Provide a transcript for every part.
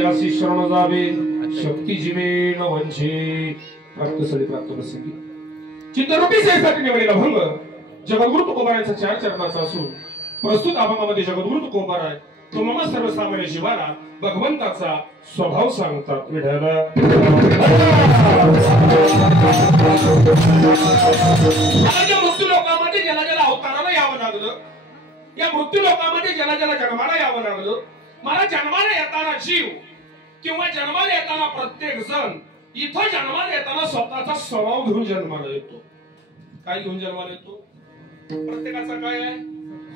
यासी शरण जावे शक्ती जीवे न वंचे प्राप्त सळी प्राप्त प्रसंगी चिंतनरूपी सेवेसाठी निवडलेला भंग जगद्गुरु तुकोबारायांचा 4 चरणाचा असून प्रस्तुत अभंगामध्ये जगद्गुरु तुकोबार आहे तो मम सर्वसामान्य जीवाला भगवंताचा स्वभाव सांगतात. विठ्ठला या मृत्यू लोकामध्ये ज्याला ज्याला अवताराला यावं लागलं, या मृत्यू लोकामध्ये ज्याला ज्याला जन्माला यावं लागलं, मला जन्माला येताना जीव किंवा जन्माला येताना प्रत्येक जण इथं जन्माला येताना स्वतःचा स्वभाव घेऊन जन्माला येतो. काय घेऊन जन्माला येतो? प्रत्येकाचा काय आहे?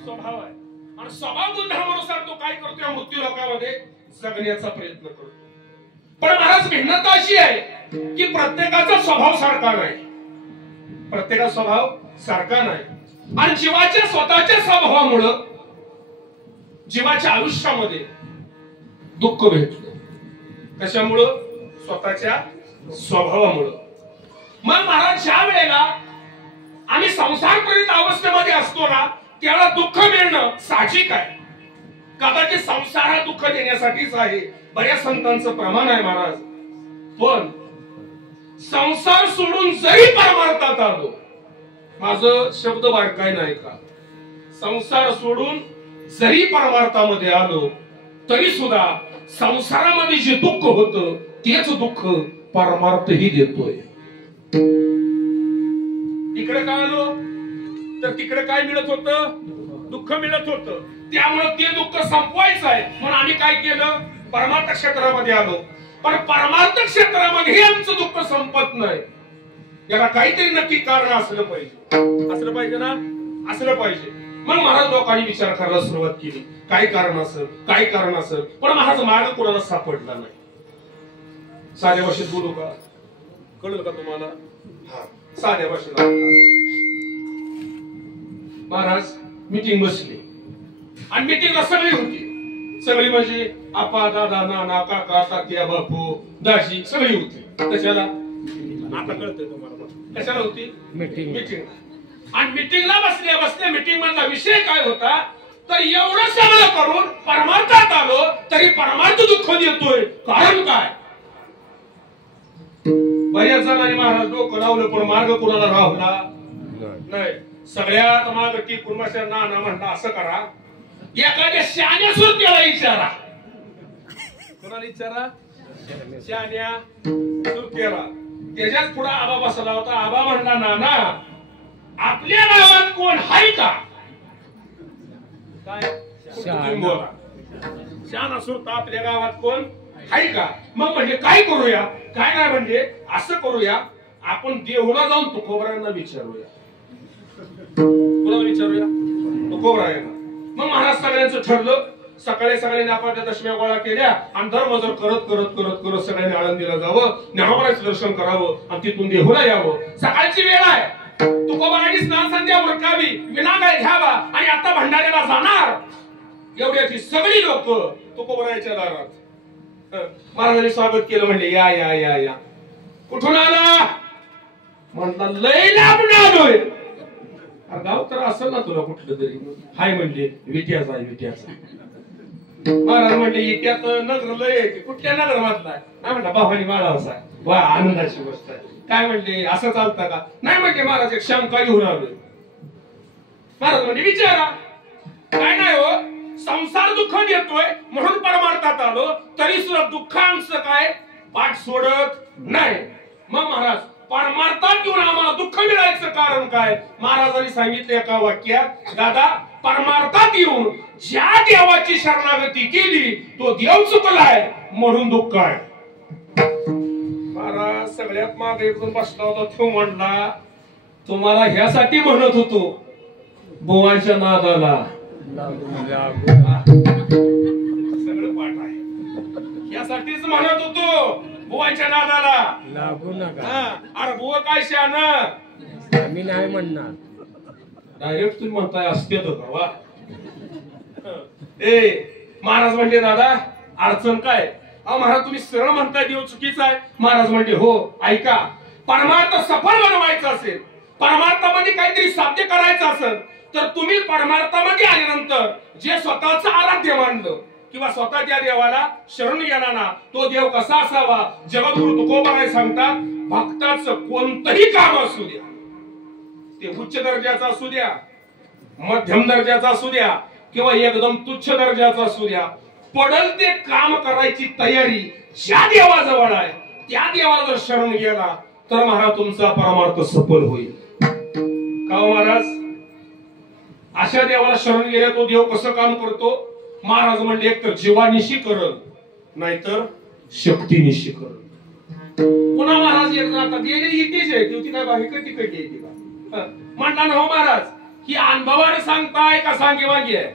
स्वभाव आहे. आणि स्वभाव गुणधर्मानुसार तो काय करतो? या मृत्यू लोकामध्ये जगण्याचा प्रयत्न करतो. पण महाराज भिन्नता अशी आहे की प्रत्येकाचा स्वभाव सारखा नाही. प्रत्येकाचा स्वभाव सारखा नाही. आणि जीवाच्या स्वतःच्या स्वभावामुळे जीवाच्या आयुष्यामध्ये दुःख भेटलं. कशामुळं? स्वतःच्या स्वभावामुळं. मग महाराज ज्या वेळेला आम्ही संसार प्रेरित अवस्थेमध्ये असतो ना, त्याला दुःख मिळणं साहजिक आहे. कदाचित संसार हा दुःख देण्यासाठीच आहे. बऱ्याच संतांचं प्रमाण आहे महाराज. पण संसार सोडून जरी परमार्थात आलो, माझं शब्द बारकाय नाही का, संसार सोडून जरी परमार्थामध्ये आलो तरी सुद्धा संसारामध्ये जे दुःख होतं तेच दुःख परमार्थही देतोय. तिकडे काय आलो तर तिकडे काय मिळत होतं? दुःख मिळत होतं. त्यामुळे ते दुःख संपवायचं आहे म्हणून आम्ही काय केलं? परमार्थ क्षेत्रामध्ये आलो. पण परमार्थ क्षेत्रामध्ये आमचं दुःख संपत नाही. याला काहीतरी नक्की कारण असलं पाहिजे. असलं पाहिजे ना? असलं पाहिजे. मग महाराज लोकांनी विचार करायला सुरुवात केली, काय कारण असेल, काय कारण असेल. पण महाराज मार्ग कोणाला सापडला नाही. साध्या भाषेत बोलू का? कळलं का तुम्हाला? हा, साध्या भाषेत. महाराज मीटिंग बसली आणि मीटिंगला सगळी होती. सगळी म्हणजे आपा, दादा, नाना, काका, तात्या, बापू, दाशी सगळी होती. कशाला? आता कळतंय तुम्हाला. कशाला होती? मीटिंग. आणि मीटिंगला बसल्या मीटिंग मधला विषय काय होता तर एवढं सगळं करून परमार्थात आलो तरी परमार्थ दुःख देतोय. कारण काय? बऱ्याच जणांनी महाराज डोकं लावलं पण मार्ग कोणाला राहला नाही. सगळ्यात माग टिकून नाना म्हणता असं करा, एखाद्या शहाण्या सुरतेला विचारा. कोणाला विचारा? शहाण्या सुरतेला. त्याच्याच पुढे आबा बसला होता. आबा म्हणला, नाना आपल्या गावात कोण आहे का? काय बोला? शहाणा सुरता आपल्या गावात कोण आहे का? मग म्हणजे काय करूया? काय नाही म्हणजे असं करूया, आपण देवला जाऊन तुकोबारांना विचारूया. कोणाला विचारूया? तुकोबारांना. मग महाराज सगळ्यांचं ठरलं. सकाळी सगळ्यांनी आपल्या दशम्या गोळा केल्या आणि धर्मजर करत करत करत करत सगळ्यांनी आळंदीला जावं, ज्ञानोबारांचं दर्शन करावं आणि तिथून देहूला यावं. सकाळची वेळ आहे. तुकोबारांनी स्नान संध्या उरकावी, विनागाळ घ्यावा आणि आता भंडाऱ्याला जाणार. एवढ्याची सगळी लोक तुकोबारांच्या दारात. महाराजांनी स्वागत केलं. म्हणले, या या या या. कुठून आला? म्हणता लय लांब आलोय. गाव तर असेल ना तुला कुठलं तरी? हाय म्हणले, विट्याचा आहे, विट्याचा. महाराज म्हणले, इट्यात नगर लय आहे. कुठल्या नगर मधला? नाही म्हणला, बाबानी माळावसा. वा, आनंदाची गोष्ट आहे. काय म्हणले, असं चालतं का? नाही म्हणते महाराज, एक शंका घेऊन आलोय. महाराज म्हणजे विचारा. काय नाही हो, संसार दुःख देतोय म्हणून परमार्थात आलो तरी सुद्धा दुःखांचं काय पाठ सोडत नाही. मग महाराज परमार्थात घेऊन आम्हाला दुःख मिळायचं कारण काय? महाराजांनी सांगितलं एका वाक्यात, दादा परमार्थात येऊन ज्या देवाची शरणागती केली तो देव चुकलाय म्हणून दुःख आहे. महाराज सगळ्यात मागे एक जण बसला होता. तो म्हणला, तुम्हाला ह्यासाठी म्हणत होतो बुवांच्या नादाला सगळं पाठ आहे. यासाठीच म्हणत होतो बुवांच्या नादाला लागू नका. अरे बुवा काय शहाणं? आम्ही नाही म्हणणार. डायरेक्ट तुम्ही म्हणताय असते तो का? महाराज म्हणले, दादा अडचण काय? अहो महाराज तुम्ही सरळ म्हणताय देव चुकीचा आहे. महाराज म्हणले, हो ऐका, परमार्थ सफल बनवायचा असेल, परमार्थामध्ये काहीतरी साध्य करायचं असेल तर तुम्ही परमार्थामध्ये आल्यानंतर जे स्वतःचं आराध्य मानलं किंवा स्वतः त्या देवाला शरण गेला ना, तो देव कसा असावा? जगद्गुरु तुकोबाराय सांगतात, भक्ताचं कोणतंही काम असू द्या, ते उच्च दर्जाचं असू द्या, मध्यम दर्जाचा असू द्या किंवा एकदम तुच्छ दर्जाचा असू द्या, पडल ते काम करायची तयारी ज्या देवाजवळ आहे त्या देवाला जर शरण गेला तर महाराज तुमचा परमार्थ सफल होईल. का महाराज? अशा देवाला शरण गेले तो देव कसं काम करतो? महाराज म्हणले एक तर जीवानिशी करल, नाहीतर शक्तीनिशी करल. पुन्हा महाराज एक आता गेलेली इथेच आहे, ती काय बाहेर कधी कधी येते का म्हणता ना? हो महाराज, ही अनुभवाने सांगताय का सांगीवागी आहे?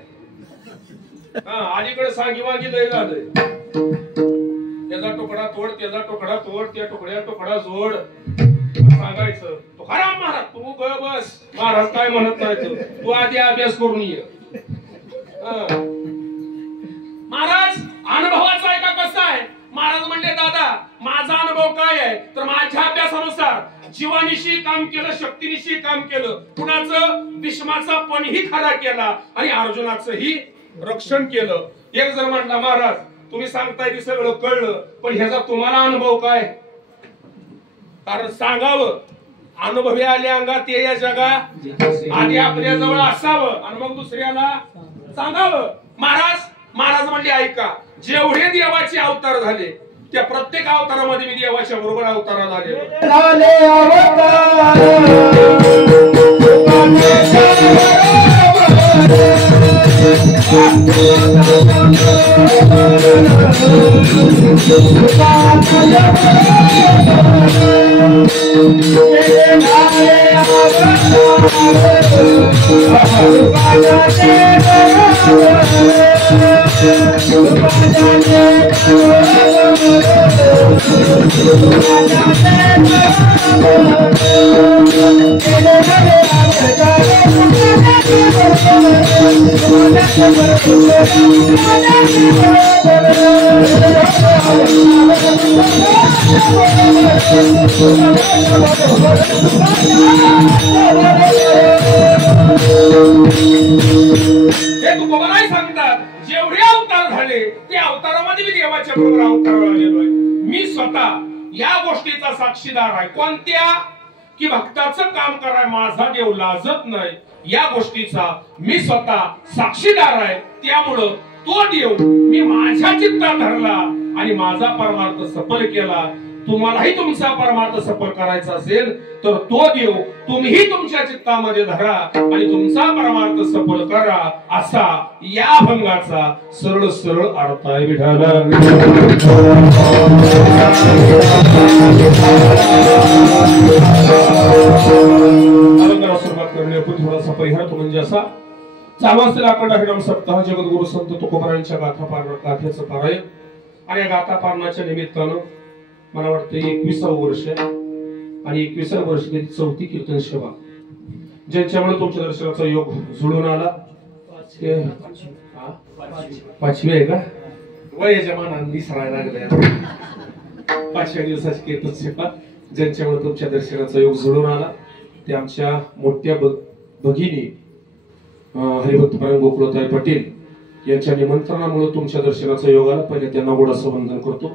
अलीकडे सांगीवागी लय झालंय. त्याचा तुकडा तोड, त्याचा तुकडा तोड, त्या तुकड्या तुकडा जोड सांगायचं. तुकाराम महाराज तू ग बस, महाराज काय म्हणत नाही, तू आधी अभ्यास करून ये. महाराज अनुभवाचा आहे का कसा आहे? महाराज म्हणले दादा माझा अनुभव काय आहे तर माझ्या अभ्यासानुसार जीवानिशी काम केलं, शक्तीनिशी काम केलं, कुणाचं भीष्माचा पणही खरा केला आणि अर्जुनाचंही रक्षण केलं. एक जर म्हटला महाराज तुम्ही सांगताय ते सगळं कळलं, पण ह्याचा तुम्हाला अनुभव काय? कारण सांगावं, अनुभवी आले अंगात ये या जगा, आधी आपल्या जवळ असावं आणि मग दुसऱ्याला सांगावं. महाराज म्हणले ऐका, जेवढे देवाचे अवतार झाले त्या प्रत्येक अवतारामध्ये मी देवाच्या बरोबर अवताराला आले. सांगतात जेवढे अवतार झाले त्या अवतारामध्ये मी देवाच्या बरोबर अवताराला आलेलो आहे. मी स्वतः या गोष्टीचा साक्षीदार आहे. कोणत्या? की भक्ताचं काम कराय माझा देव लाजत नाही या गोष्टीचा मी स्वतः साक्षीदार आहे. त्यामुळं तो देव मी माझ्या चित्तात धरला आणि माझा परमार्थ सफल केला. तुम्हालाही तुमचा परमार्थ सफल करायचा असेल तर तो देव तुम्हीही तुमच्या चित्तामध्ये धरा आणि तुमचा परमार्थ सफल करा, असा या अभंगाचा सरळ सरळ अर्थ आहे. विठाला अभंगाला सुरुवात करण्यापूर्वी थोडासा परिहार तो म्हणजे असा चालू असेल अखंड हरिनाम सप्ताह जगद्गुरु संत तुकोबारायांच्या गाथेचं पारायण आणि या गाथा पारणाच्या निमित्तानं मला वाटतं 21वं वर्ष आणि 21व्या वर्षी चौथी कीर्तन सेवा ज्यांच्यामुळे तुमच्या दर्शनाचा योग जुळून आला. पाचवी आहे का? वयाच्या मानाने विसरायला लागलाय. 5व्या दिवसाची कीर्तन सेवा ज्यांच्यामुळे तुमच्या दर्शनाचा योग जुळून आला ते आमच्या मोठ्या भगिनी हरिभक्तपरायण गोकुळताई पाटील यांच्या निमंत्रणामुळे तुमच्या दर्शनाचा योग आला. पहिले त्यांना गोडाचं वंदन करतो.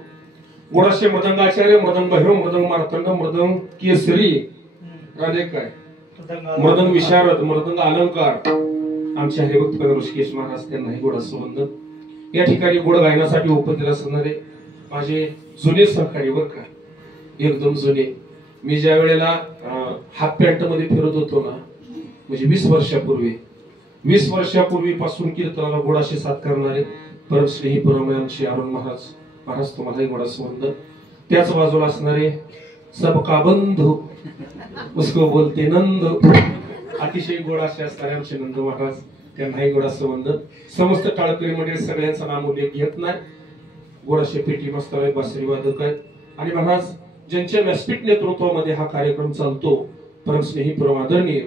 गोडाशे मृदंगाचार्य, मृदंग भैरव, मृदंग मार्तंड, मृदंग केसरी, काय मृदंग विशारद, मृदंग अलंकार आमचे हरिभक्त ऋषिकेश महाराज त्यांनाही गोडाचं वंदन. या ठिकाणी गोड गायनासाठी उपस्थित असणारे माझे जुने सहकारी बर का, एकदम जुने. मी ज्या वेळेला हाफ पॅन्ट मध्ये फिरत होतो ना, म्हणजे 20 वर्षापूर्वीपासून कीर्तनाला गोडाशी साथ करणारे परमश्री परम आमचे अरुण महाराज तुम्हालाही गोडाचं वंदन. त्याच बाजूला असणारे सबका बंधू उसको बोलते नंद, अतिशय गोडाशे असणारे आमचे नंद महाराज त्यांनाही गोडाचं वंदन. समस्त टाळकरी मंडळी सगळ्यांचा नाम उल्लेख घेत नाही. गोडाशे पेटी मास्तर आहेत, बासरी वादक आहेत आणि महाराज ज्यांच्या व्यासपीठ नेतृत्वामध्ये हा कार्यक्रम चालतो परमस्नेही परम आदरणीय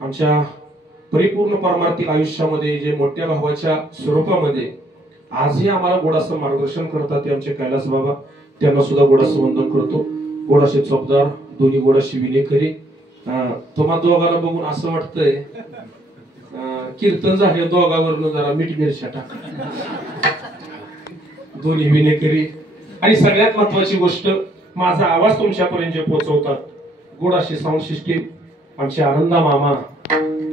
आमच्या परिपूर्ण पारमार्थिक आयुष्यामध्ये जे मोठ्या भावाच्या स्वरूपामध्ये आजही आम्हाला गोडाचं मार्गदर्शन करतात ते आमचे कैलास बाबा, त्यांना सुद्धा गोडाचं वंदन करतो. गोडाशे चोपदार, दोन्ही गोडाशे विलेखरी. तुम्हा दोघांना बघून असं वाटतंय कीर्तन झाले दोघांवरनं जरा मीठ मिरच्या टाका. दोन्ही विनेकरी आणि सगळ्यात महत्वाची गोष्ट माझा आवाज तुमच्यापर्यंत जे पोहोचवतात गोड अशी साऊंड सिस्टीम आमचे आनंदा मामा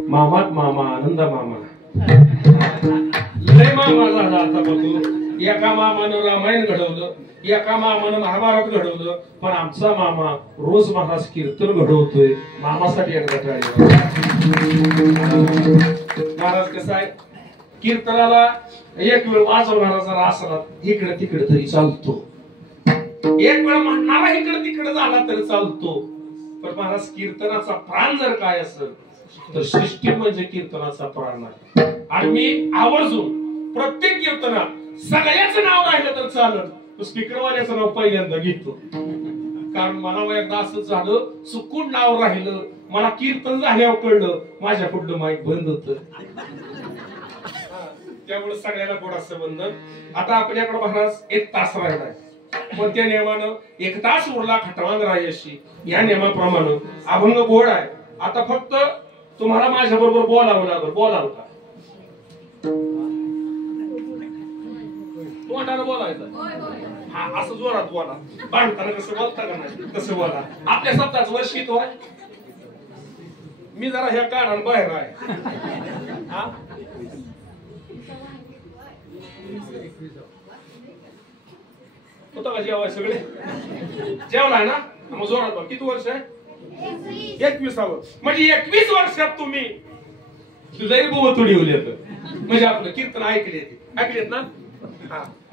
मामात मामा आनंदा मामा लय मामा झाला आता बघू एका मामानं रामायण घडवलं एका मामानं महाभारत घडवलं पण आमचा मामा रोज महाराज कीर्तन घडवतोय मामासाठी एकदा टाळी महाराज कसा आहे कीर्तनाला एक वेळ वाजवणारा जरा असला इकडे तिकडे तरी चालतो एक वेळ म्हणणारा इकडे तिकडे झाला तरी चालतो पण महाराज कीर्तनाचा प्राण जर काय असेल तर सृष्टी म्हणजे कीर्तनाचा प्राण आहे आणि मी आवर्जून प्रत्येक कीर्तनात सगळ्याचं नाव राहिलं तर चालत स्पीकरवाल्याचं नाव पहिल्यांदा घेतो कारण मला एकदा असं झालं चुकून नाव राहिलं मला कीर्तन झाल्यावर कळलं माझ्या कुठलं माईक बंद होत त्यामुळे सगळ्याला गोडाचं बंधन आता आपल्याकडे महाराज 1 तास राहिलाय पण त्या नियमानं 1 तास उरला खटवांग राहायशी या नियमाप्रमाणे अभंग गोड आहे आता फक्त तुम्हाला माझ्या बरोबर बोलावं लागेल बोलाल का तोंडानं बोलायचं हा असं जोरात बोला बांधताना कसं बोलता का नाही तसं बोला आपल्या शब्दाचं वर्ष किती आहे मी जरा ह्या कानान बाहेर आहे हा होता का जेवाय सगळे जेवलाय ना मग जोरात बोल किती वर्ष आहे 21ावं म्हणजे 21 वर्षात तुम्ही तुझाही बोबत उडवले म्हणजे आपलं कीर्तन ऐकलेत ना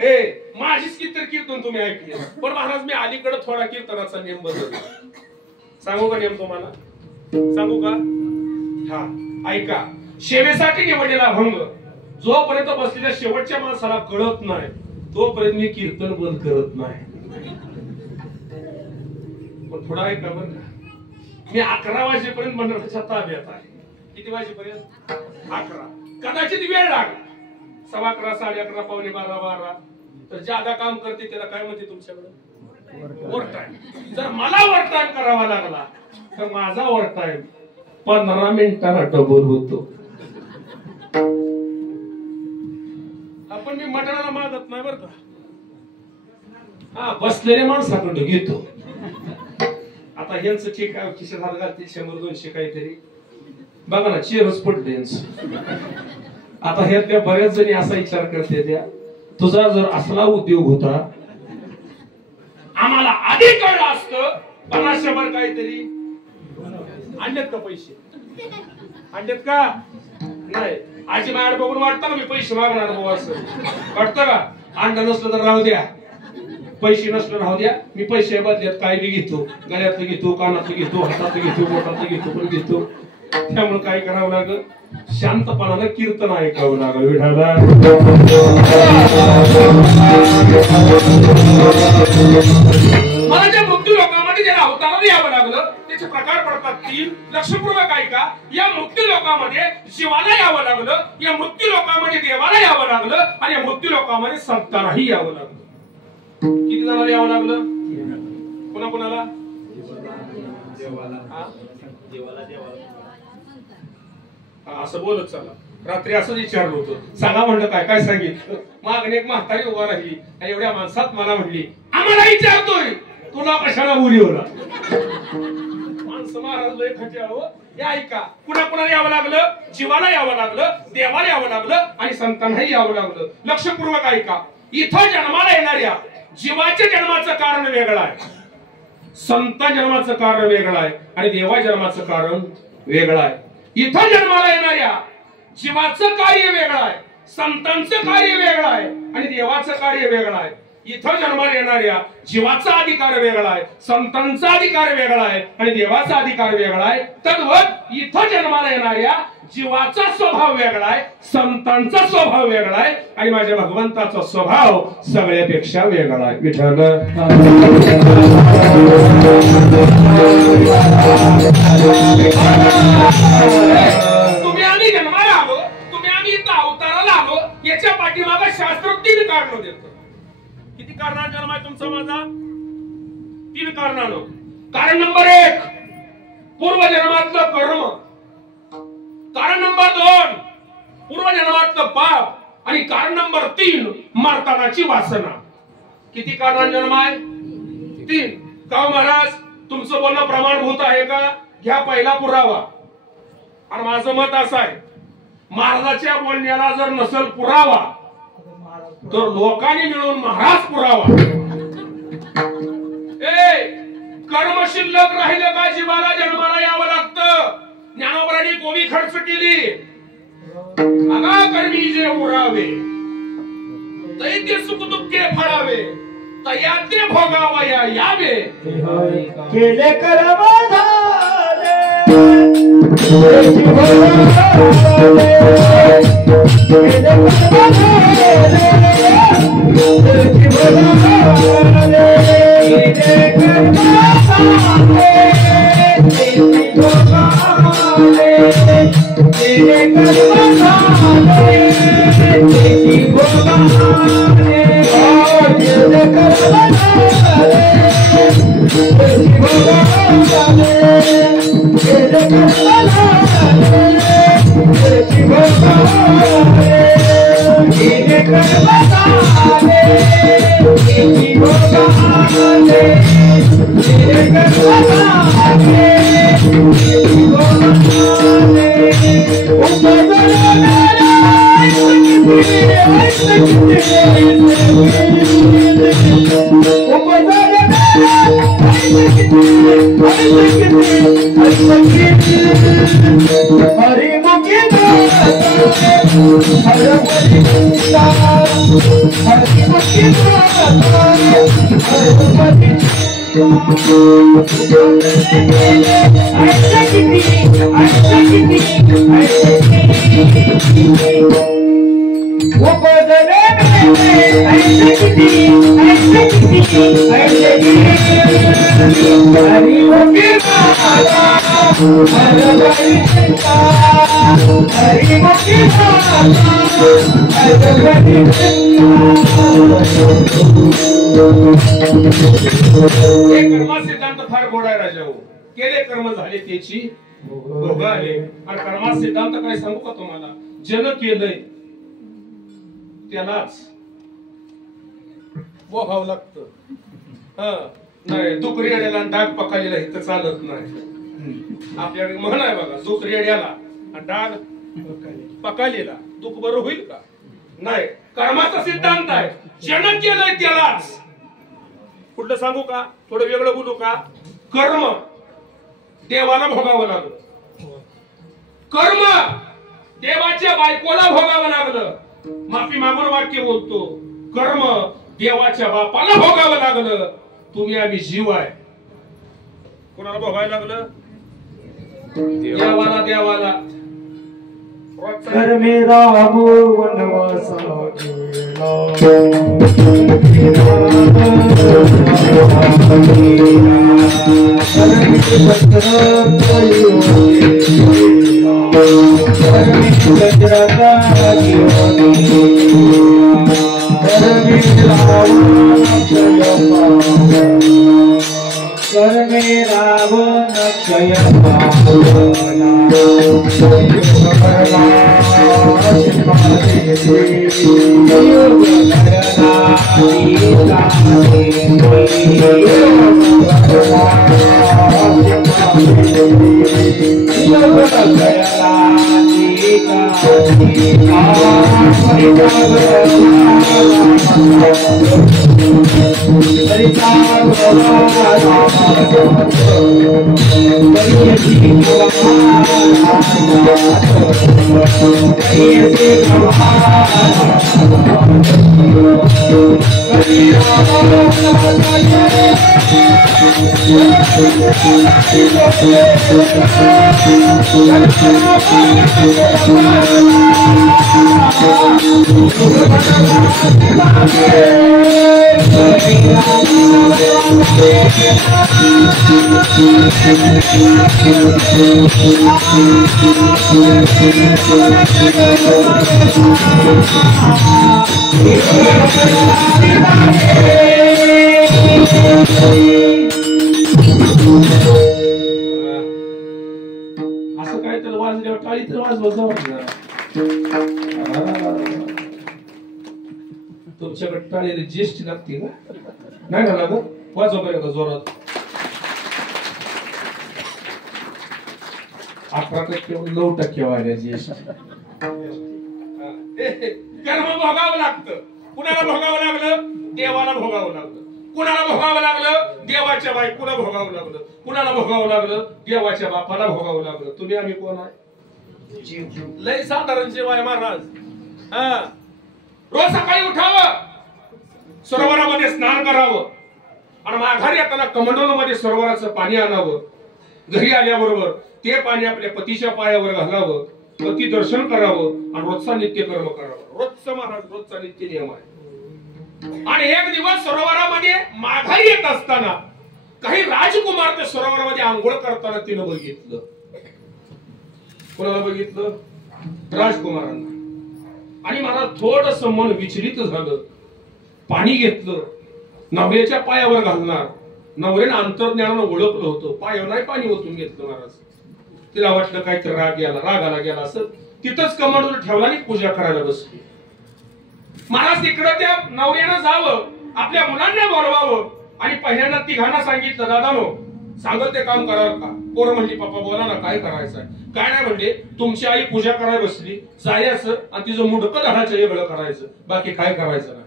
हे माझीच किती कीर्तन तुम्ही ऐकले पण महाराज मी अलीकडे थोडा कीर्तनाचा नियम बदलला सांगू का नियम तुम्हाला सांगू का हा ऐका सेवेसाठी निवडलेला अभंग जोपर्यंत बसलेल्या शेवटच्या माणसाला कळत नाही तोपर्यंत मी कीर्तन बंद करत नाही पण थोडा ऐका बरं का मी 11 वाजेपर्यंत मंडळाच्या ताब्यात आहे किती वाजेपर्यंत 11 कदाचित वेळ लागला 11:15 11:30 पावणे 12 तर ज्यादा काम करते त्याला काय म्हणते तुमच्याकडे ओव्हर टाइम जर मला ओव्हर टाइम करावा लागला तर माझा ओव्हर टाइम 15 मिनिटांना डबल होतो आपण मी मंडळाला मागत नाही बरं का हा बसलेल्या माणसाकडे घेतो आता यांचं ठीक आहे खिशात हात घालते 100-200 काहीतरी बघा ना चेअरच पडले आता ह्या त्या बऱ्याच जणी असा विचार करते त्या तुझा जर असला उद्योग होता आम्हाला आधी कळलं असतं 50-100 काहीतरी आणलेत का पैसे आणलेत का नाही आजी माझ्याकडे बघून वाटतं का मी पैसे मागणार भाऊ असं वाटतं का अंड नसलं तर राहू द्या पैसे नसलं राहू द्या मी पैसे बदल्यात काय बी घेतो गळ्यातलं घेतो कानातलं घेतो हातातलं घेतो बोटातलं घेतो पण घेतो त्यामुळे काय करावं लागलं शांतपणानं कीर्तन ऐकावं लागलं विठाला मला ज्या मृत्यू लोकांमध्ये ज्याला अवताराला यावं लागलं त्याचे प्रकार पडतात 3 लक्षपूर्वक ऐका या मृत्यू लोकांमध्ये शिवाला यावं लागलं या मृत्यू लोकांमध्ये देवाला यावं लागलं आणि या मृत्यू लोकांमध्ये संतांनाही यावं लागलं किती जणांना यावं लागलं कुणाला असं बोलत चला रात्री असं विचारलं होतं सांगा म्हणलं काय काय सांगितलं मागणी एक म्हातारी उभा राहिली एवढ्या माणसात मला म्हणली आम्हाला विचारतोय तुला कशाला बोलवला माणसं महाराज खट्याळं हे ऐका कुणाला यावं लागलं जीवाला यावं लागलं देवाला यावं लागलं आणि संतांनाही यावं लागलं लक्षपूर्वक ऐका इथं जन्माला येणाऱ्या जीवाच्या जन्माचं कारण वेगळं आहे संत जन्माचं कारण वेगळं आहे आणि देवा जन्माचं कारण वेगळं आहे इथं जन्माला येणाऱ्या जीवाचं कार्य वेगळं आहे संतांचं कार्य वेगळं आहे आणि देवाचं कार्य वेगळं आहे इथं जन्माला येणाऱ्या जीवाचा अधिकार वेगळा आहे संतांचा अधिकार वेगळा आहे आणि देवाचा अधिकार वेगळा आहे तद्वत इथं जन्माला येणाऱ्या जीवाचा स्वभाव वेगळा आहे संतांचा स्वभाव वेगळा आहे आणि माझ्या भगवंताचा स्वभाव सगळ्यापेक्षा वेगळा आहे विठ्ठल तुम्ही आम्ही जन्माला आलो तुम्ही आम्ही इथं अवताराला आलो याच्या पाठीमागे शास्त्रोक्तीने कारण देतो किती कारणांचा जन्म आहे तुमचा माझा 3 कारणानं कारण नंबर 1 पूर्वजन्मातलं कर्म कारण नंबर 2 पूर्वजन्मातलं पाप आणि कारण नंबर 3 मर्तानाची वासना किती कारणांनी जन्म आहे? 3. का महाराज तुमचं बोलणं प्रमाणभूत आहे का? घ्या पहिला पुरावा. आणि माझं मत असं आहे, महाराजाच्या बोलण्याला जर नसल पुरावा तर लोकांनी मिळून महाराज पुरावा. कर्म शिल्लक राहिलं का जीवाला जन्माला यावं लागतं. ज्ञानोबरांनी गोवी खर्च केली. अगा कर्मी जे उरावे दैत्य सुख दुःखे फळावे तयाते भोगावया यावे. केले कर्म झाले सिद्धांत फार गोड आहे राजा. केले कर्म झाले त्याची भोग आले. आणि कर्मा सिद्धांत काय सांगू का तुम्हाला? जन केलंय त्यालाच भोगावं लागतं. नाही दुखरेड्याला डाग पकायला इथं चालत नाही. आपल्याकडे म्हण आहे बघा, दुखरेड्याला डाग पकायला दुःख बरं होईल का? नाही. कर्माचा सिद्धांत आहे, जन केलंय त्यालाच. कुठलं सांगू का? थोडं वेगळं बोलू का? कर्म देवाला भोगावं लागलं. कर्म देवाच्या बायकोला भोगावं लागलं. माफी मागून वाक्य बोलतो. कर्म देवाच्या बापाला भोगावं लागलं. तुम्ही आम्ही जीव आहे. कोणाला भोगायला लागलं? देवाला. देवाला कर्मे राम वनवासा गेला. कर्मे रावण क्षय असं काय तर वाजल्यावर टाळी तर वाजवत तुमच्याकडे टाळीला ज्येष्ठ लागते का? नाही ना लागत वाजव बरं जोरात 11% 9% वाढल्या जीएसटी कर्म भोगावं लागतं कुणाला भोगावं लागलं देवाला भोगावं लागलं कुणाला भोगावं लागलं देवाच्या बायकोला भोगावं लागलं कुणाला भोगावं लागलं देवाच्या बापाला भोगावं लागलं तुम्ही आम्ही कोण आहे लय साधारण जेव्हा आहे महाराज रोज सकाळी उठावं सरोवरामध्ये स्नान करावं आणि माघारी येताना कमंडलमध्ये सरोवराचं पाणी आणावं घरी आल्याबरोबर ते पाणी आपल्या पतीच्या पायावर घालावं पती दर्शन करावं आणि रोजचा नित्यकर्म करावं रोजचा महाराज रोजचा नित्य नियम आहे आणि एक दिवस सरोवरामध्ये माघारी येत असताना काही राजकुमार ते सरोवरामध्ये आंघोळ करताना तिनं बघितलं कोणाला बघितलं राजकुमारांना आणि मला थोडस मन विचलित झालं पाणी घेतलं नवऱ्याच्या पायावर घालणार नवऱ्यानं अंतर्ज्ञानानं ओळखलं होतं पायावर नाही पाणी ओतून घेतलं महाराज तिला वाटलं काहीतरी राग आला गेला असं तिथंच कमांडून ठेवला आणि पूजा करायला बसली महाराज तिकडं त्या नवऱ्यानं जावं आपल्या मुलांना बोलवावं आणि पहिल्यांदा तिघांना सांगितलं दादानो सांगत ते काम कराल का पोरं म्हणली पप्पा बोला ना काय करायचंय काय नाही म्हणले तुमची आई पूजा करायला बसली जायचं आणि तिचं मुंडकं धरायचं वेगळं करायचं बाकी काय करायचं नाही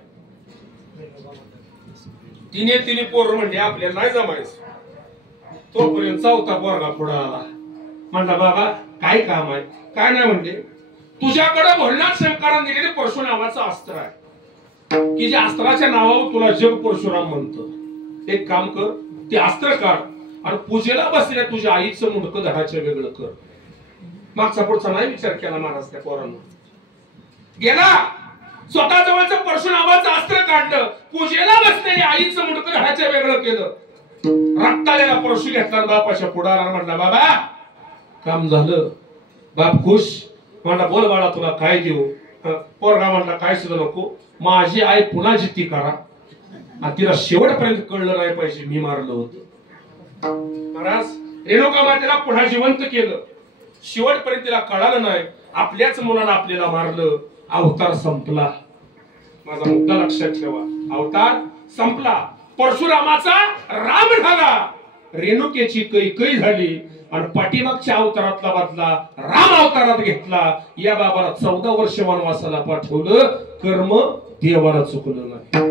तिने पोरं म्हणले आपल्याला नाही जमायचं तोपर्यंत चौथा पोरगा पुढे आला म्हणला बाबा काय काम आहे काय नाही म्हणले तुझ्याकडे भोलनाथ शंकरांनी दिलेले परशुरामाचं अस्त्र आहे की ज्या अस्त्राच्या नावावर तुला जग परशुराम म्हणतं एक काम कर ते अस्त्र काढ आणि पूजेला बसलेल्या तुझ्या आईचं मुंडकं धराचं वेगळं कर मागचा पुढचा नाही विचार केला महाराज त्या पोरांना गेला स्वतः जवळचं परशुरामाचं अस्त्र काढलं पूजेला बसलेल्या आईचं मुंडकं धराचं वेगळं केलं रक्तालेला परशु घेतला बापाच्या पुढाला म्हणला बाबा काम झालं बाप खुश म्हणला बोल बाळा तुला काय देऊ पोरगा म्हणला काय सुद्धा नको माझी आई पुन्हा जिद्दी करा आणि तिला शेवटपर्यंत कळलं नाही पाहिजे मी मारलं होतं महाराज रेणुका मातेला पुन्हा जिवंत केलं शेवटपर्यंत तिला कळालं नाही आपल्याच मुलाला आपल्याला मारलं अवतार संपला माझा मुद्दा लक्षात ठेवा अवतार संपला परशुरामाचा राम झाला रेणुकेची कैकई झाली आणि पाठीमागच्या अवतारातला बदला राम अवतारात घेतला या बाबाला 14 वर्ष वनवासाला पाठवलं कर्म देवाला चुकलं नाही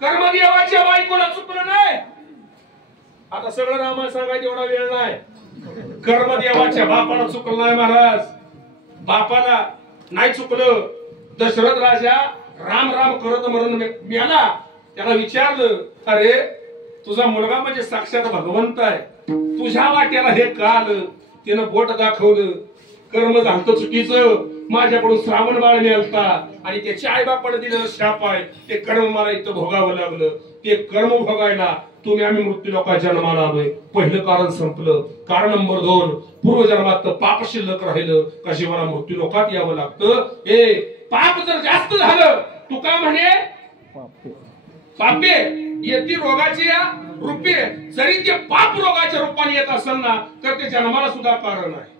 कर्म देवाच्या बायकोला चुकलं नाही आता सगळं रामाला सांगायचं एवढा वेळ नाही कर्म देवाच्या बापाला चुकलं नाही महाराज बापाला नाही चुकलं दशरथ राजा राम राम करत मरण मेला त्याला विचारलं अरे तुझा मुलगा म्हणजे साक्षात भगवंत आहे तुझ्या वाट्याला हे का आलं त्यानं बोट दाखवलं कर्म झालं चुकीचं माझ्याकडून श्रावण बाळ मिळालता आणि त्याच्या आई बापाने दिलेलं शाप आहे ते कर्म मला इथं भोगावं लागलं ते कर्म भोगायला तुम्ही आम्ही मृत्यू लोका जन्माला आलोय पहिलं कारण संपलं कारण नंबर 2 पूर्वजन्मात पाप शिल्लक राहिलं का जीवाला मृत्यू लोकात यावं लागतं ए पाप जर जास्त झालं तू का म्हणे पापे येती रोगाची रूपे जरी ते पाप रोगाच्या रूपाने येत असेल ना तर ते जन्माला सुद्धा कारण आहे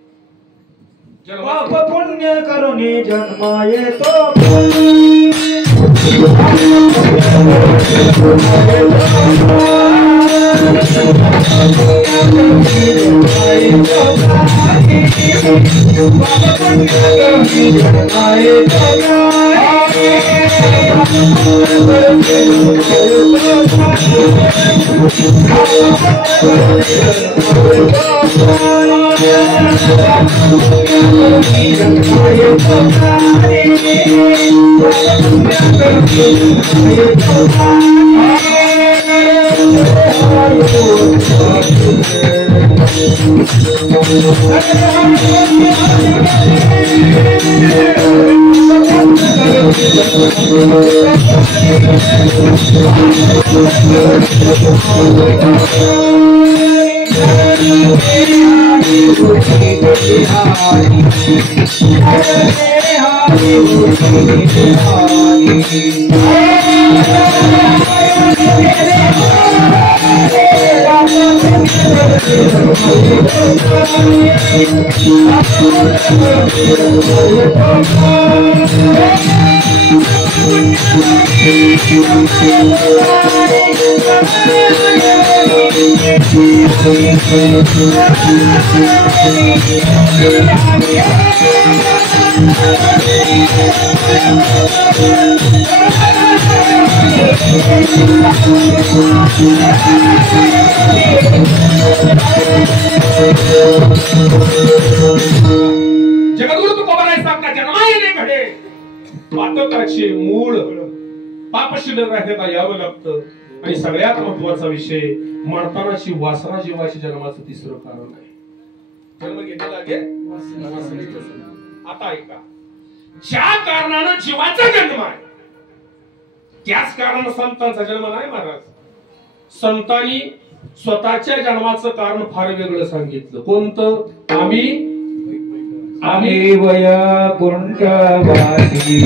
पाप पुण्य करुणी जन्मा येतो जगद्गुरु तुकोबाराय सांगता जन्मा येणे घडे पातकाचे मूळ पाप शिल्लक राहता यावं लागतं. आणि सगळ्यात महत्वाचा विषय मरतानाची वासना जीवाची जन्माचं तिसरं कारण आहे. जन्म घेणे लागे आता ऐका, ज्या कारणानं जीवाचा जन्म आहे त्याच कारणानं संतांचा जन्म नाही महाराज. संतांनी स्वतःच्या जन्माचं कारण फार वेगळं सांगितलं. कोणतं? आम्ही वया कुंठवासी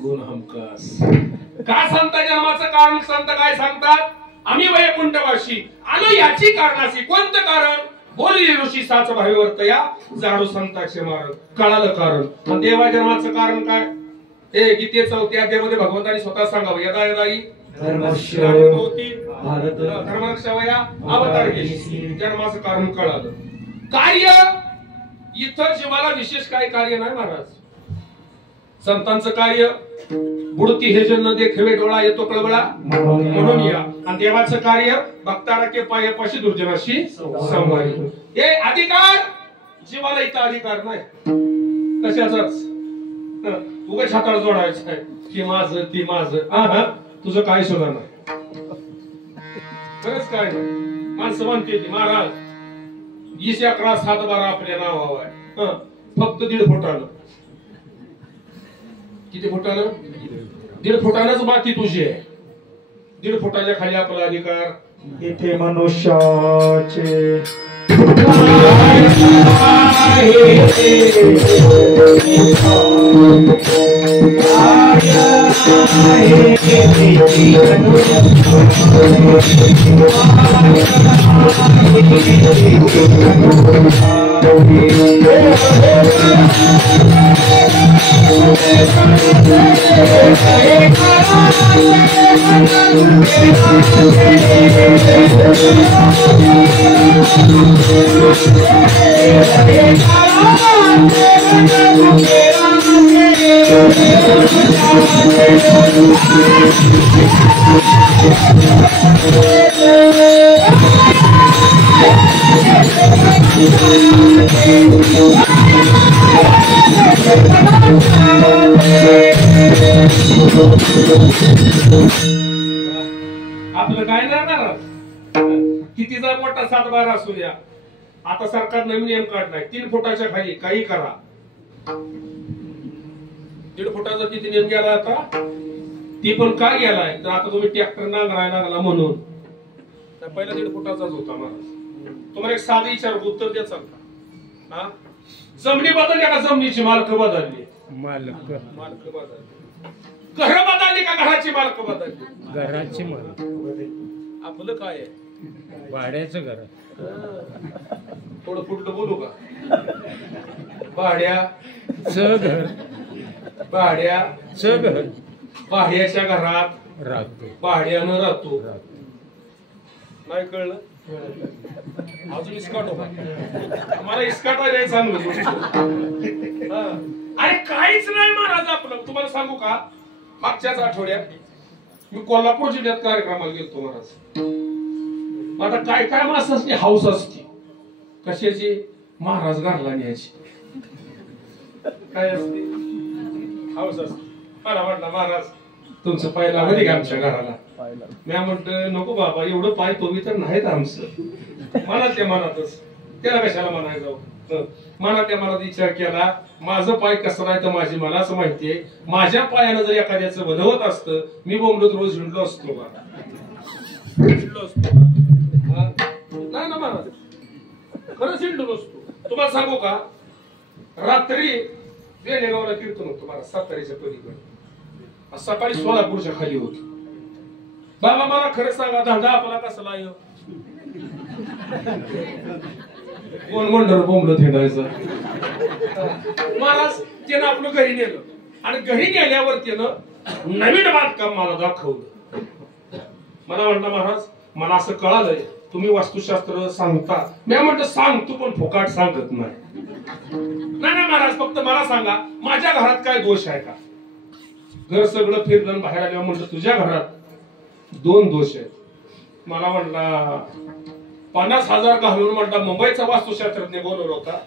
गुण हमखास. का संत जन्माचं कारण संत काय सांगतात? आम्ही वैकुंठवासी आलो याची कारणाशी. कोणतं कारण? बोलली ऋषी साच भावी वर्तया जाडू संताचे मारण. कळालं कारण. आणि देवा जन्माचं कारण काय? हे गीतेचं अध्यायामध्ये भगवंतानी स्वतः सांगावं. यदा यदा हि धर्मरक्षावया अवतार घेशी. जन्माचं कारण कळालं. कार्य इथं जीवाला विशेष काही कार्य नाही महाराज. संतांचं कार्य बुडती हे जन देखवे डोळा येतो कळवळा म्हणून या. आणि देवाचं कार्य भक्ताराके पाय पाशी दुर्जनाशी संवादी. हे अधिकार जीवाला इथं अधिकार नाही कशाचाच. उगाच हाताला जोडायचं आहे की माझं ती माझं. तुझं काय सुद्धा नाही. खरंच काय नाही. माणसं म्हणते ती महाराज 20-11-7-12 आपल्या नावावर आहे. फक्त 1.5 फुटानं. किती फुटानं? 1.5 फुटानच माती तुझी आहे. 1.5 फुटाच्या खाली आपला अधिकार. इथे मनुष्याचे आपलं काय नाही. कितीचा मोठा 7-12 असू द्या. आता सरकार नवीन नियम काढलाय 3 फुटाच्या खाली काही करा. 1.5 फुटाचा किती नियम गेला आता? ती पण काय गेलाय तर आता तुम्ही ट्रॅक्टर नांगरायला लागला म्हणून. तर पहिला 1.5 फुटाचाच होता महाराज. तुम्हाला एक साधी विचार उत्तर द्यायचं का? जमिनी बदलल्या का जमिनीची मालक बदलली? मालक मालक बदलली. घर बदलली का घराची मालक बदलली? घराची मालक. आपलं काय आहे? भाड्याचं घर. थोडं पुढलं बोलू का? भाड्या घर. भाड्याचं घर. भाड्याच्या घरात राहतो. भाड्यानं राहतो. नाही कळलं? अजून इस्काट होता. मला इस्काट आहे सांगलं. अरे काहीच नाही महाराज आपलं. तुम्हाला सांगू का, मागच्याच आठवड्यात मी कोल्हापूर जिल्ह्यात कार्यक्रमाला गेलतो महाराज. आता काय काय मास असते, हाऊस असते. कशाची? महाराज घरला न्यायची. काय असते? हाऊस असते. मला वाटलं महाराज तुमचं पाहिला मध्ये का आमच्या घराला? मी म्हटलं नको बाबा, एवढं पाय तुम्ही तर नाहीत आमचं. मनात त्या मनातच, त्याला कशाला म्हणायला जाऊ. मनात त्या मनात विचार केला, माझं पाय कसं नाही तर माझी मलाच माहितीये. माझ्या पायानं जर एखाद्याचं वधवत असतं, मी बोंबलत रोज हिंडलो असतो बा. हिंडलो असतो नाही ना महाराज, खरंच हिंडलो असतो. तुम्हाला सांगू का, रात्री वेणेगावला कीर्तन होतो महाराज, सातारीच्या पलीकडे. सकाळी सोलापूरच्या खाली होतो. बाबा मला खरं सांगा, धंदा आपला कसला आहे? कोण मंडळ बोंबलत हिंडायचं. महाराज त्यानं आपलं घरी नेलं आणि घरी नेल्यावर त्यानं नवीन बांधकाम मला दाखवलं. मला म्हणलं महाराज मला असं कळालंय तुम्ही वास्तुशास्त्र सांगता. मी म्हटलं सांगतो पण फुकाट सांगत नाही. नाही महाराज, फक्त मला सांगा माझ्या घरात काय दोष आहे का? घर सगळं फिरलं बाहेर आल्यावर म्हटलं तुझ्या घरात 2 दोष आहेत. मला म्हणला 50,000 घालून म्हटला मुंबईचा वास्तुशास्त्रज्ञ बोलवला होता,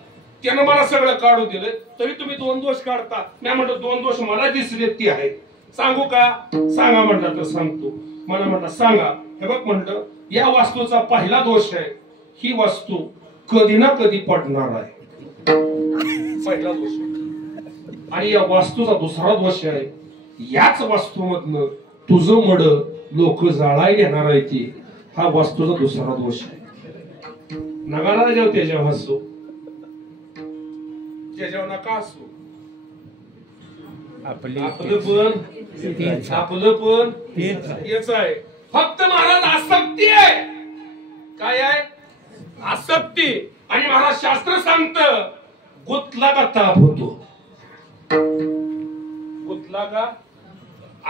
त्यानं मला सगळं काढून दिलं, तरी तुम्ही 2 दोष काढता. मी म्हटलं 2 दोष मला दिसले ती आहेत, सांगू का? सांगा म्हटलं तर सांगतो. मला म्हटलं सांगा. हे बघ म्हटलं, या वास्तूचा पहिला दोष आहे, ही वास्तू कधी ना कधी पडणार आहे, पहिला दोष. आणि या वास्तूचा दुसरा दोष आहे, याच वास्तूमधनं तुझं मड लोक जाळाय येणार आहे ती, हा वास्तूचा दुसरा दोष आहे. नगाला जेव्हा त्याच्यावर हसू, त्याच्यावर नका हसू. आपलं पण हेच आहे. फक्त महाराज आसक्ती आहे. काय आहे? आसक्ती. आणि महाराज शास्त्र सांगतं, गुतला का ताप होतो, गुतला का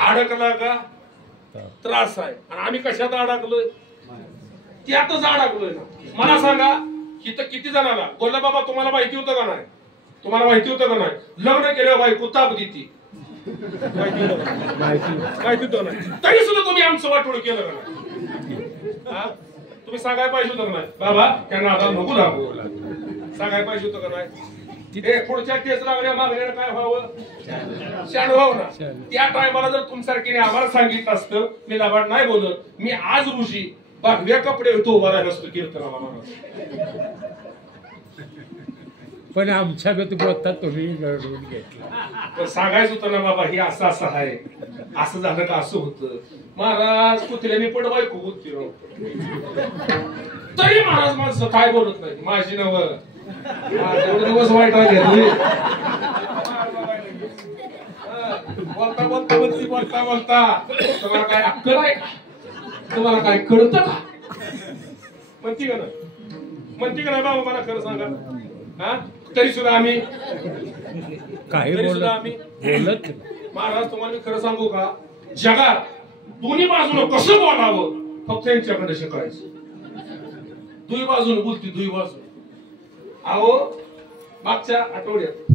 अडकला का त्रास आहे. आणि आम्ही कशात अडकलोय? त्यातच अडकलोय ना. मला सांगा इथं किती जणांना बोलला बाबा तुम्हाला माहिती होतं का नाही? तुम्हाला माहिती होतं का नाही? लग्न केल्यावर बायको ताप देती, माहिती होतं नाही, तरी सुद्धा तुम्ही आमचं वाटोळ केलं का नाही? तुम्ही सांगायला पाहिजे होतं का नाही? बाबा त्यांना आता नको लागू, सांगायला पाहिजे होतं का नाही? पुढच्या केस लागल्या मागण्याला काय व्हावं? शाण व्हावं ना. त्या टायमाला जर तुमच्यासारखीने आम्हाला सांगितलं असतं, मी लाभाड नाही बोलत, मी आज रोजी बागव्या कपडे तो उभा राहिला असतो कीर्तनाला महाराज. पण आमच्या बोलता तुम्ही घडवून घेतलं. पण सांगायचं होतं ना बाबा, हे असं असं आहे, असं झालं का असं होतं. महाराज कुत्र्याने पण बायको होती राव, तरी महाराज माणसं काय बोलत नाही. माझी नव एवढे दिवस वाईट राहिले बोलता बोलता बोलती बोलता बोलता तुम्हाला काय अक्कल आहे का? तुम्हाला काय कळतं का? म्हणती का नाही बाबा? मला खरं सांगा. हा तरी सुद्धा आम्ही बोलत. महाराज तुम्हाला मी खरं सांगू का, जगात दोन्ही बाजूनं कसं बोलावं फक्त यांच्याकडे शिकायचं. दुई बाजून बोलती, दुई बाजू. अहो मागच्या आठवड्यात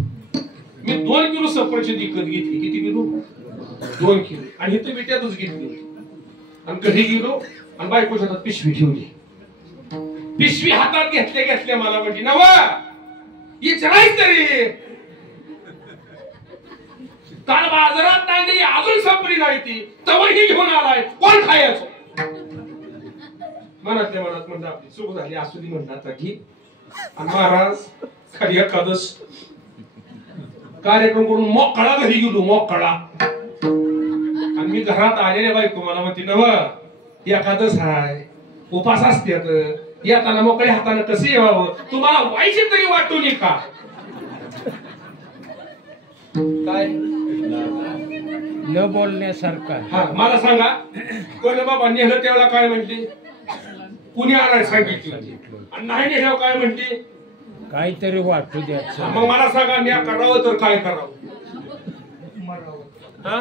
मी 2 किलो सफरचंद विकत घेतली. किती किलो? 2 किलो. आणि इथं विट्यातच घेतली. आणि घरी गेलो आणि बायकोच्या हातात पिशवी ठेवली. पिशवी हातात घेतल्या मला म्हणली नवा विचारायच तरी काल बाजारात नाही अजून संपली नाही ती, तवर ही घेऊन आलाय, कोण खायचं? मनातल्या मनात म्हणलं आपली चूक झाली असू दे म्हणलं आता ठीक. आणि महाराज खाली एकादश कार्यक्रम करून मोकळा घरी गेलो, मोकळा. आणि मी घरात आलेल्या बायको मला म्हणते नव एकादश हाय, उपास असतात, येताना मोकळ्या हाताने कसं यावं, तुम्हाला व्हायचे तरी वाटून का? काय न बोलण्यासारखा हा मला सांगा कोण बाबा नेलं त्यावेळेला काय म्हणते कुणी आणायला सांगितलं आणि नाही नेल्यावर काय म्हणते काहीतरी वाटू द्यायचं मग मला सांगा मी करावं तर काय करावं हा?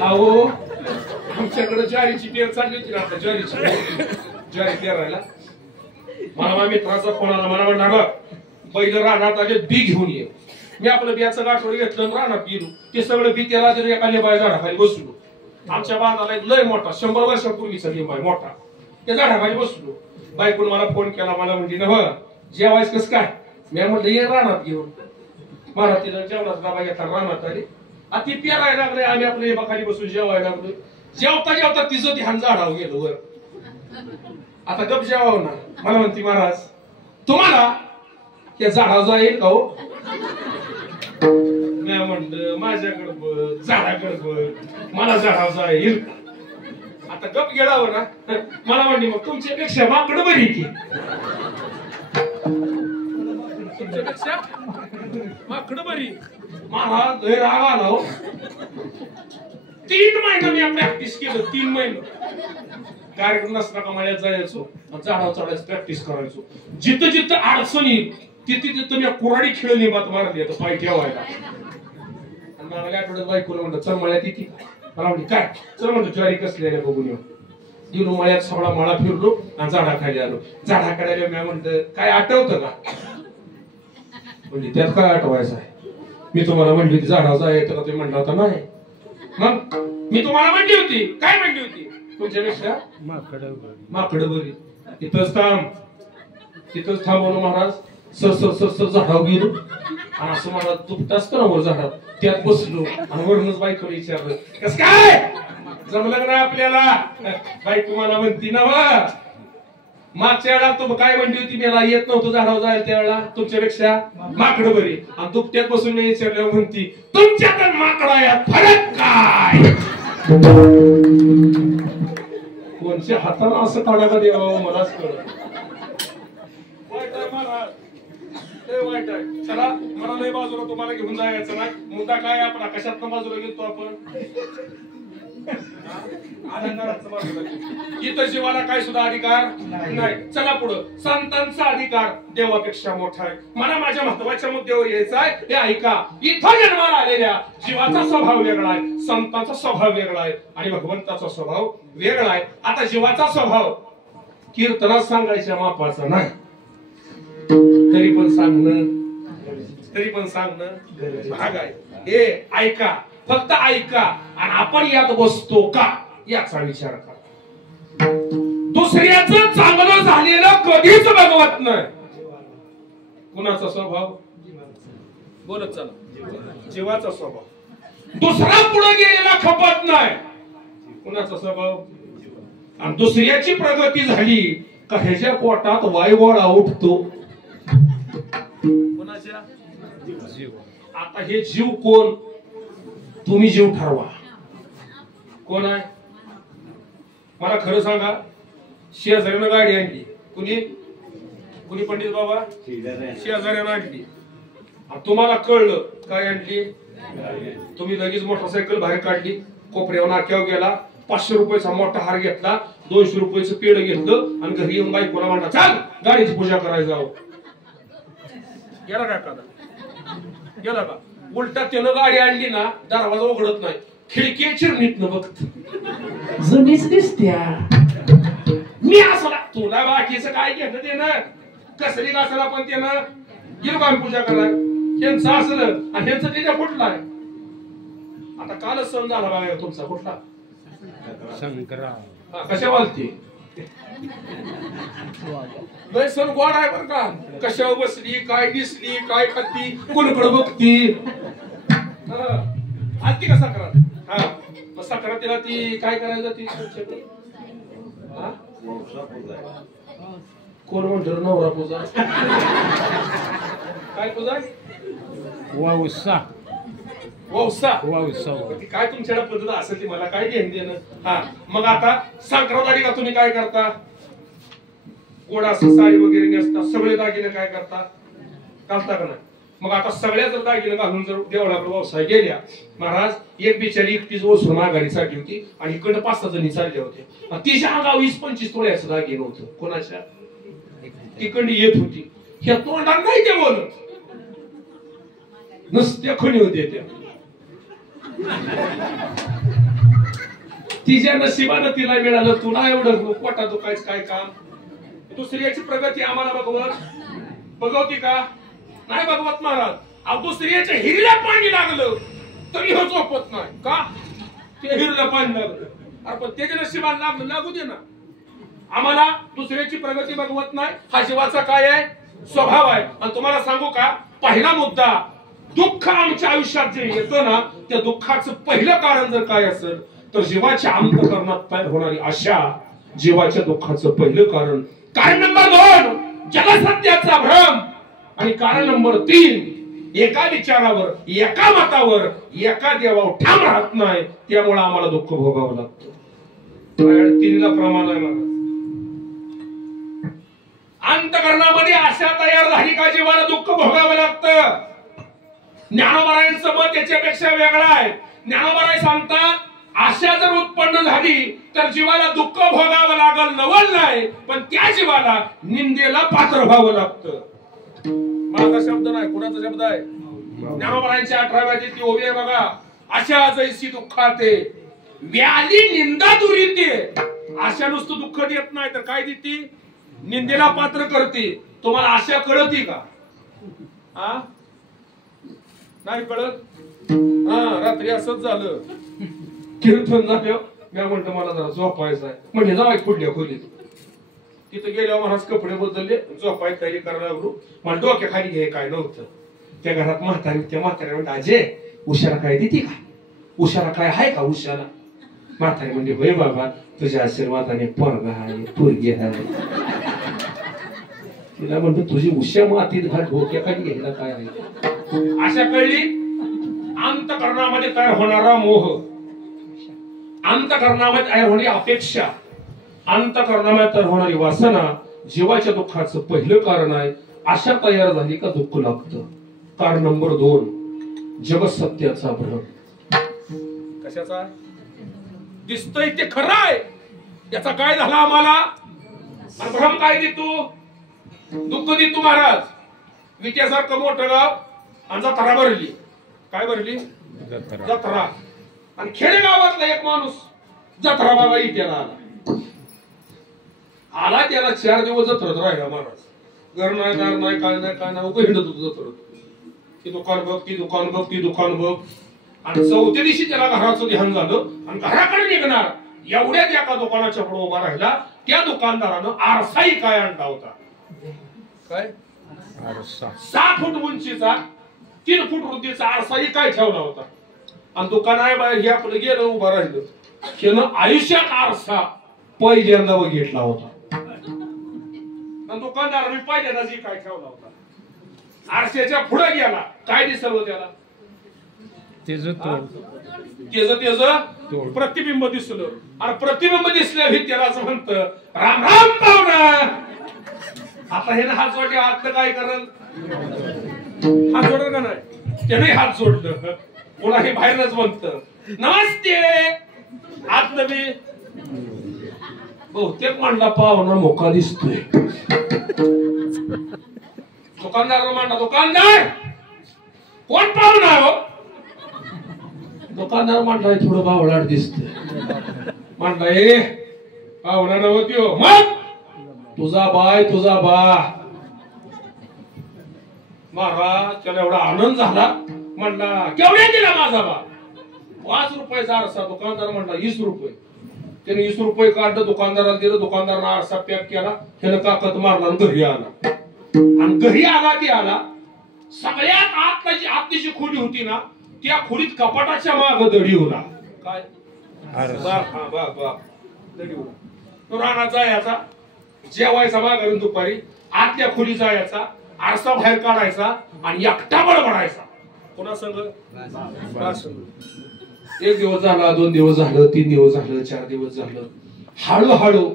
अहो आमच्याकडे ज्वारीची पेर चालली होती ना आता ज्वारी पेरायला मला मित्राचा फोन आला मला म्हणणार बघ बैल रानात आले बी घेऊन ये मी आपलं बियाचं गाठोड घेतलं आणि रानात गेलो ते सगळं बी त्याला जर एका लिंबाच्या झाडाखाली बसलो आमच्या बांधाला एक लय मोठा 100 वर्षापूर्वीचा लिंब आहे मोठा त्या झाडाखाली बसलो बायकोन मला फोन केला मला म्हणजे ना हो जेवायच कसं काय मी म्हटलं ये रानात घेऊन मला तिला जेवणाचा डबा घेतला रानात आली ती पेरायला लागले आम्ही आपल्या लिंबाखाली बसून जेवायला लागलो जेवता जेवता तिचं ध्यान झाडावर गेलो वर आता गप जेवाव ना मला म्हणते महाराज तुम्हाला त्या झाडावर जाईल का हो मी म्हणलं माझ्याकडे बघ झाडाकडे बघ मला झाडावर जाईल आता गप गेलावर ना मला म्हणली मग तुमच्यापेक्षा माकड बरी की तुमच्यापेक्षा माकड बरी महाराज लय राग आला हो 3 महिने मी प्रॅक्टिस केलं 3 महिने कार्यक्रम नसला का मळ्यात जायचो झाडावर चढायचं प्रॅक्टिस करायचो जिथं जिथं अडचण येईल तिथे तिथं मी कुऱ्हाडी खेळली बात मारली आता पाय ठेवायला आणि मला आठवड्यात बायकोला म्हणलं चल मळ्यात येते मला म्हणली काय चल म्हणतो ज्वारी कसली आहे बघून येऊ गेलो मळ्यात सगळा मळा फिरलो आणि झाडाखाली आलो झाडाखाली आलो मी म्हणलं काय आठवतं का म्हणजे त्यात काय आठवायचं आहे मी तुम्हाला म्हणली होती झाडावर जायचं का तुम्ही म्हणला होता नाही मग मी तुम्हाला म्हणली होती काय म्हणली होती तुमच्यापेक्षा माकड बरी तिथंच थांबवलं महाराज सर झाडावर गेलो आणि असं मला दुपट असतं ना वर झाडात त्यात बसलो आणि वरूनच बायकोला विचारलं कस काय जमलं ना आपल्याला बायको मला म्हणती ना मागच्या वेळा तू काय म्हणली होती मला येत नव्हतं झाडावर जायला त्यावेळेला तुमच्यापेक्षा माकडं बरी आणि दुपट्यात बसून मी विचारल्यावर म्हणती तुमच्यात आणि माकडा यात फरक काय कोणच्या हाताला असं काढायला द्यावं मलाच कळत वाईट आहे महाराज लय वाईट आहे चला मला लय बाजूला तुम्हाला घेऊन जायचं नाही मुद्दा काय आपला कशात बाजूला गेलो आपण इतर जीवाला काय सुद्धा अधिकार नाही चला पुढं संतांचा अधिकार देवापेक्षा मोठा आहे मला माझ्या महत्वाच्या मुद्द्यावर यायचं आहे हे ऐका इथं जन्माला आलेल्या जीवाचा स्वभाव वेगळा आहे संतांचा स्वभाव वेगळा आहे आणि भगवंताचा स्वभाव वेगळा आहे आता जीवाचा स्वभाव कीर्तनात सांगायच्या मापाचा नाही तरी पण सांगणं भाग आहे हे ऐका फक्त ऐका आणि आपण यात बसतो का याचा विचार करा दुसऱ्याचं चांगलं झालेलं कधीच बघवत नाही कुणाचा स्वभाव बोलत चला जीवाचा स्वभाव दुसरा पुढे गेलेला खपत नाही कुणाचा स्वभाव आणि दुसऱ्याची प्रगती झाली का ह्याच्या पोटात वायुगोळा उठतो कुणाच्या आता हे जीव कोण तुम्ही जीव ठरवा कोण आहे मला खरं सांगा शेजाऱ्यानं गाडी आणली कुणी पंडित बाबा शेजाऱ्यानं आणली तुम्हाला कळलं काय आणली तुम्ही लगेच मोटरसायकल बाहेर काढली कोपऱ्यावर नाक्यावर गेला 500 रुपयाचा मोठा हार घेतला 200 रुपयाचं पेढ घेतलं आणि घरी येऊन बायकोला म्हणला चाल गाडीची पूजा करायला जावं गेला का एखादा गेला का उलटा त्यानं गाडी आणली ना दरवाजा उघडत नाही खिडकी चिरणीतनं बघत जुनीच दिसत्या मी असला तुला बाकीचं काय घेतलं ते ना कसली घासाला पण त्यानं गेलो का पूजा कराय त्यांचं असलं आणि त्यांचं तिच्या कुठला आहे आता कालच सण झाला बघा तुमचा कुठला संक्रांत कशा बोलते लय सण गोड आहे बरं का कशावर बसली काय दिसली काय खाती कोणकडे बघती आलती का संक्रांत हा मग संक्रांतीला ती काय करायला जाते कोण म्हणतो नवरा पूजा काय पूजा वौसा काय तुमच्याकडे पद्धत असेल ती मला काय घेऊन देणं हा मग आता संक्रांत आली का तुम्ही काय करता गोड असं साडी वगैरे नेसता सगळे दागिने काय करता घालता का नाही मग आता सगळ्या जर दागिने घालून जर देवळाकडे व्यवसाय गेल्या, महाराज एक बिचारी एकटीच ओसून माघारी चालली होती आणि इकडे 5-6 जणी चालल्या होत्या. तिच्या अंगावर 20-25 तोळ्याचं दागिनं होतं. कोणाच्या तिकडे येत होती. ह्या तोंडात नाही ते बोलत, नुसत्या खणी होते त्या. तिच्या नशिबानं तिला मिळालं. तुला एवढं पोटा दुखायचं काय काम? दुसऱ्याची प्रगती आम्हाला बघवती का? नाही बघवत महाराज. अहो दुसऱ्याच्या हिरीला पाणी लागलं तरी हो झोपत नाही का? ते हिरीला पाणी लागलं, अरे पण त्याच्या नशिबाला लागलं, लागू दे ना. आम्हाला दुसऱ्याची प्रगती बघवत नाही, हा जीवाचा काय आहे? स्वभाव आहे. आणि तुम्हाला सांगू का, पहिला मुद्दा, दुःख आमच्या आयुष्यात जे येतं ना, त्या दुःखाचं पहिलं कारण जर काय असेल तर जीवाच्या अंतःकरणात तयार होणारी आशा जीवाच्या दुःखाचं पहिलं कारण. कारण नंबर 2 जगसत्याचा भ्रम. आणि कारण नंबर 3 एका विचारावर, एका मतावर, एका देवावर ठाम राहत नाही, त्यामुळे आम्हाला दुःख भोगावं लागतं. 3ला प्रमाण आहे मला. अंतःकरणामध्ये आशा तयार झाली का जीवाला दुःख भोगावं लागतं. ज्ञानोबारायांचं मत याच्यापेक्षा वेगळं आहे. ज्ञानोबाराय सांगतात आशा जर उत्पन्न झाली तर जीवाला दुःख भोगावं लागल, नवल नाही, पण त्या जीवाला निंदेला पात्र व्हावं लागतं. माझा शब्द नाही, कुणाचा शब्द आहे? ज्ञानोबारायांच्या 18व्या ती ओवी आहे बघा. आशा जैसी दुःखाते व्याली निंदा दुरीते. आशा नुसतं दुःख देत नाही तर काय देते? निंदेला पात्र करते. तुम्हाला आशा कळती का? नाही कळत. रात्री असंच झालं, कीर्तन झालं, मी म्हणतो मला जरा झोपायचं आहे, म्हणजे जाऊ पुढल्या खोलीत. तिथं गेल्यावर महाराज कपडे बदलले, झोपाय तयारी करायला लागलो. मला डोक्या खाली घे काय नव्हतं. त्या घरात म्हातारी, त्या म्हाताऱ्या म्हणते आजे उशाला काय देते का? उशाला काय आहे का? उशाला म्हातारी म्हणजे होय बाबा तुझ्या आशीर्वादाने पोरगा आहे, पोरगी आहे. तिला म्हणतो तुझी उशा मातीत घाल, डोक्या खाली घ्यायला काय आहे? आशा कळली. अंतःकरणामध्ये तयार होणारा मोह, अंतःकरणामध्ये तयार होणारी अपेक्षा, अंतःकरणामध्ये तयार होणारी वासना जीवाच्या दुःखाचं पहिलं कारण आहे. आशा तयार झाली का दुःख लागतं. कारण नंबर 2 जगसत्याचा भ्रम. कशाचा? दिसतंय ते खरं आहे, याचा काय झाला आम्हाला? आणि भ्रम काय देतो? दुःख देतो महाराज. विट्यासारखं मोठं गाव आणि जत्रा भरली. काय भरली? जत्रा. आणि खेडेगावातला एक माणूस जत्रा बघा इत्याला आला. त्याला 4 दिवस जत्रत राहिला महाराज. घर नाही, दार नाही, काय नाही, काय नाही, हिंडत होतो जत्रत. ती दुकान बघ, ती दुकान बघ, ती दुकान बघ. आणि 4थ्या दिवशी त्याला घराचं ध्यान झालं आणि घराकडे निघणार एवढ्याच एका दुकानाच्या पुढे उभा राहिला. त्या दुकानदारानं आरसाही काय आणला होता. काय? 6 फूट उंचीचा 3 फूट रुंदीचा आरसाही काय ठेवला होता. आणि दुकान आहे बाहेर हे आपलं गेलं उभं राहिलं. त्यानं आयुष्यात आरसा पहिल्यांदा बघितला होता. दुकानदाराने पहिल्यांदा जी काय ठेवला होता. आरशाच्या पुढे गेला, काय दिसलं त्याला? त्याच प्रतिबिंब दिसलं. आणि प्रतिबिंब दिसलं हे त्याला असं म्हणत राम राम पाहुणा. आता हे ना हात जोडले, हात काय करल? हात जोडल का नाही? त्याने हात जोडलं. पुन्हा हे बाहेरच म्हणत नमस्ते. आत नवी बहुतेक म्हणला पाहुणा मोका दिसतोय. दुकानदार म्हणला दुकानदार कोण पाहुणा हो? दुकानदार म्हणला थोडं बावळाट दिसतोय. म्हणला ए पाहुणा नव्हती हो. मग तुझा बाय, तुझा बा. महाराज त्याला एवढा आनंद झाला. म्हणला केवढ्या दिला माझा बा? 5 रुपयाचा आरसा. दुकानदार म्हणला 20 रुपये. त्याने 20 रुपये काढलं, दुकानदाराला दिलं. दुकानदारानं आरसा पॅक केला. त्यानं काकत मारला आणि घरी आला. आणि घरी आला ती आला सगळ्यात आतली जी खोली होती ना, त्या खोलीत कपाटाच्या माग दडी होता. काय? दडी होता. तो रानात जायचा, जेवायचा माघारून दुपारी, आतल्या खोली जायचा, आरसा बाहेर काढायचा आणि एकटा बडबडायचा. कोणा संग? 1 दिवस झाला, 2 दिवस झालं, 3 दिवस झालं, 4 दिवस झालं. हळूहळू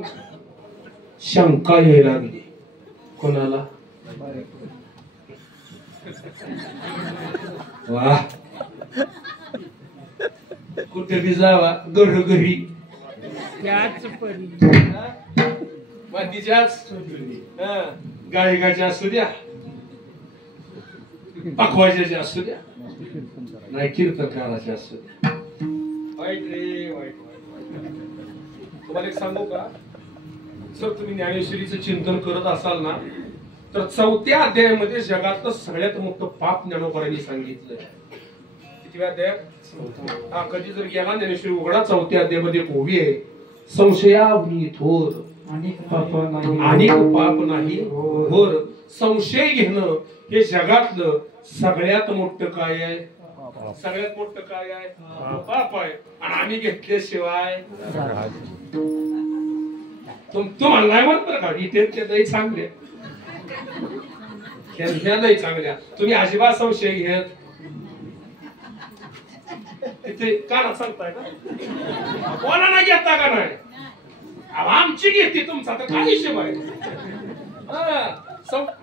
शंका यायला लागली. कोणाला? वा कुठे बी जावा घरोघरी त्याच परी मातीच्याच गायकाच्या असू द्या पखवाजाच्या असू द्या नाही कीर्तनकाराच्या असू द्या. वाईट रे वाईट तुम्हाला एक सांगू का सर तुम्ही ज्ञानेश्वरीचं चिंतन करत असाल ना तर 4थ्या अध्यायामध्ये जगातलं सगळ्यात मोठं पाप ज्ञानोबांनी सांगितलं. किती अध्याय हा कधी जर गेला ज्ञानेश्वरी उघडा 4थ्या अध्यायामध्ये एक ओवी आहे संशयावनी थोर अनेक पाप नाही अनेक पाप नाही घोर. संशय घेणं हे जगातलं सगळ्यात मोठं काय आहे सगळ्यात मोठं काय आहे पाप आहे आणि आम्ही घेतल्याशिवाय तुम्हाला नाही म्हणत का इथे लई चांगले लई चांगल्या तुम्ही अजिबात संशय घेत तिथे कानात सांगताय ना कोणा नाही घेता का नाही आमची घेतली तुमचा तर काय हिशोब आहे.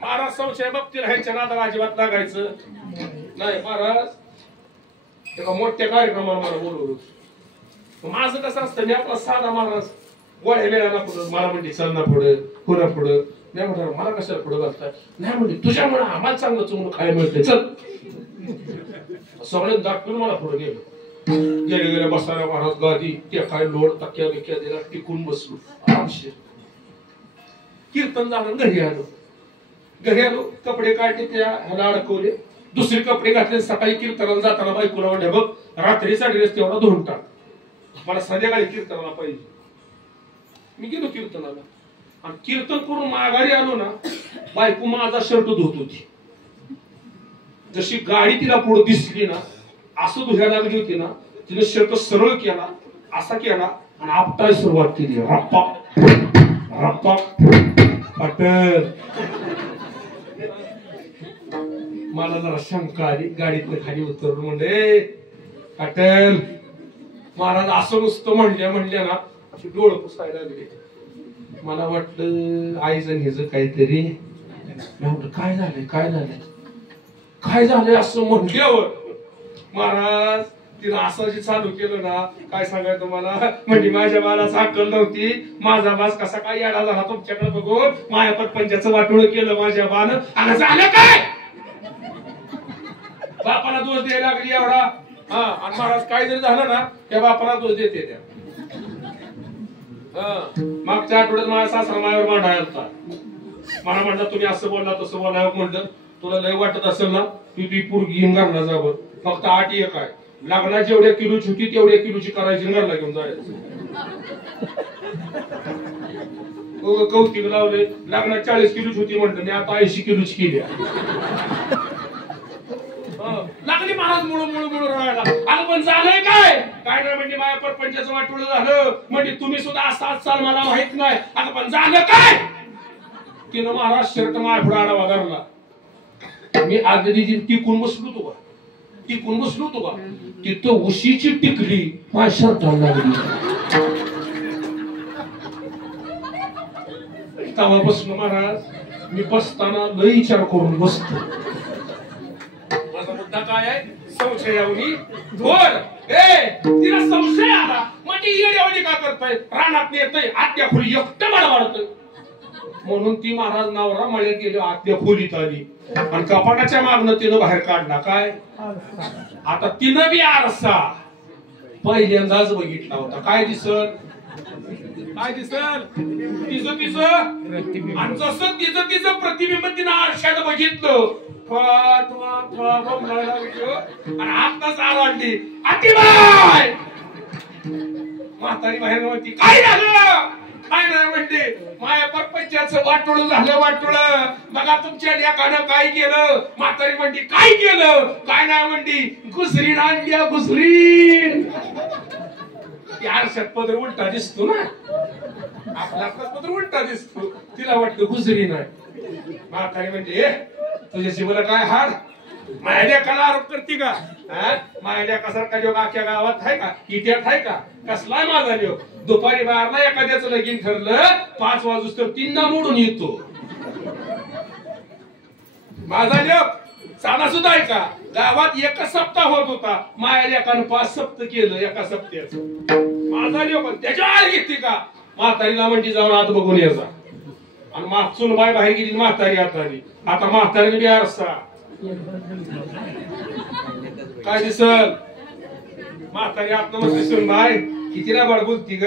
महाराज संशय बाबतीत राहायच्या नादाला अजिबात लागायचं नाही. महाराज एका मोठ्या कार्यक्रमाला मला बोलवलं माझं कसं असतं मी आपला साधा महाराज गोळ्या वेळाला पुढं मला म्हणते चल ना पुढं पुन्हा पुढं नाही म्हणणार मला कशाला पुढं घालतात नाही म्हणते तुझ्यामुळे आम्हाला चांगलं चुंगलं खायला मिळते चल सगळे दाखवून मला पुढे गेलो गेले गेले बसायला महाराज गादी त्या काय लोड तक्या बिक्या दिला टिकून बसलो आरामशीर. कीर्तन झालं घरी आलो कपडे काढले त्या ह्याला अडकवले दुसरे कपडे घातले सकाळी कीर्तनाला जाताना बायकोला म्हणले बघ रात्रीचा ड्रेस तेवढा धुवून टाक मला संध्याकाळी कीर्तनाला पाहिजे. मी गेलो कीर्तनाला आणि कीर्तन करून माघारी आलो ना बायको माझा शर्ट धुत होती. जशी गाडी तिला पुढे दिसली ना असं धुयाला लागली होती ना तिने शर्ट सरळ केला असा केला आणि आपटायला सुरुवात केली रप्पा रप्पा पटल. मला जरा शंका आली गाडीतनं खाली उतरलो म्हणजे पटेल महाराज असं नुसतं म्हणल्या ना डोळं पुसायला लागले. मला वाटलं आईचं हेच काहीतरी म्हटलं काय झालंय काय झालंय काय झालंय असं म्हटल्यावर महाराज तिनं असं जे चालू केलं ना काय सांगायचं तुम्हाला म्हणजे माझ्या बाळाला अक्कल नव्हती माझा बास कसा काय यायला झाला तुमच्याकडे बघून माझ्या पटपंचाचं वाटोळ केलं माझ्या बानं आणि झालं काय बापाला दोष द्यायला लागली एवढा हा आणि महाराज काय जरी झालं ना त्या बापाला दोष देते त्या. मागच्या आठवड्यात माझ्या सासरा माझ्यावर मांडायला होता मला म्हणलं तुम्ही असं बोलला तसं बोला म्हणलं तुला लय वाटत असेल ना ती पोरगी घेऊन घरला जावं फक्त 8 एक आहे लग्नात जेवढ्या किलोची होती तेवढ्या किलोची करायची घरला घेऊन जायचं. कौतिक लावले लग्नात 40 किलोची होती म्हणलं मी आता 80 किलोची केली लागली महाराज मुळ राहायला. अगं पण झालंय काय काय नाही म्हणजे माझ्या परपंचाचं वाटोळं झालं म्हणजे तुम्ही सुद्धा असाच चाल मला माहित नाही. अगं पण झालं काय तिनं महाराज शर्ट माझ्या पुढे आडवा धरला मी आधी टिकून बसलो होतो का तिथं उशीची टिकली माझ्या शर्टाला लागली. तेव्हापासून महाराज मी बसताना लय विचार करून बसतो. माझा मुद्दा काय आहे संशयावनी धोर तिला संशय आला म्हणजे येड्यावणी का करताय रानात येतय आत्या खोली एकटं मला वाढतोय म्हणून ती महाराज नवरा मळ्यात गेली आत्या खोलीत आली आणि कपाटाच्या मागणं तिनं बाहेर काढला काय आता तिनं बी आरसा पहिल्यांदाच बघितला होता. काय दिसल तिचं आणि जसं तिचं प्रतिबिंब तिनं आरशात बघितलं आणि आत्ताच आरडली आतीबाई म्हातारी बाहेर म्हणती काय झालं काय नाही म्हणते माझ्या परपंचाचं वाटोळं झालं बघा तुमच्या लेकानं काय केलं. म्हातारी म्हणती काय केलं काय नाही म्हणती घुसरीन आणल्या घुसरीन आरशात पदर उलटा दिसतो ना आपला पदर उलटा दिसतो तिला वाटतं घुसरी नाही. म्हातारी म्हणते तुझ्याशी मला काय हाड माझ्या लेकाला आरोप करते का माझ्या लेकासारखा योग आख्या गावात आहे का इतिहास आहे का कसलाय माझा योग दुपारी 12ला एखाद्याचं लगीन ठरलं 5 वाजूस तर 3दा मोडून येतो माझा योग साधा सुद्धा ऐका, गावात एक सप्ताह होत होता, माया एकानं 5 सप्त केलं एका सप्त्याचं. माझा लोक त्याच्या आळ घेतली का, म्हातारीला म्हणजे जाऊन आत बघून यायचा. आणि मागचून बाय बाहेर गेली, म्हातारी आत आली. आता म्हातारीने बी आरसा काय दिसल, म्हातारी आत म्हणते सुनबाई कितीला बड बोलती ग,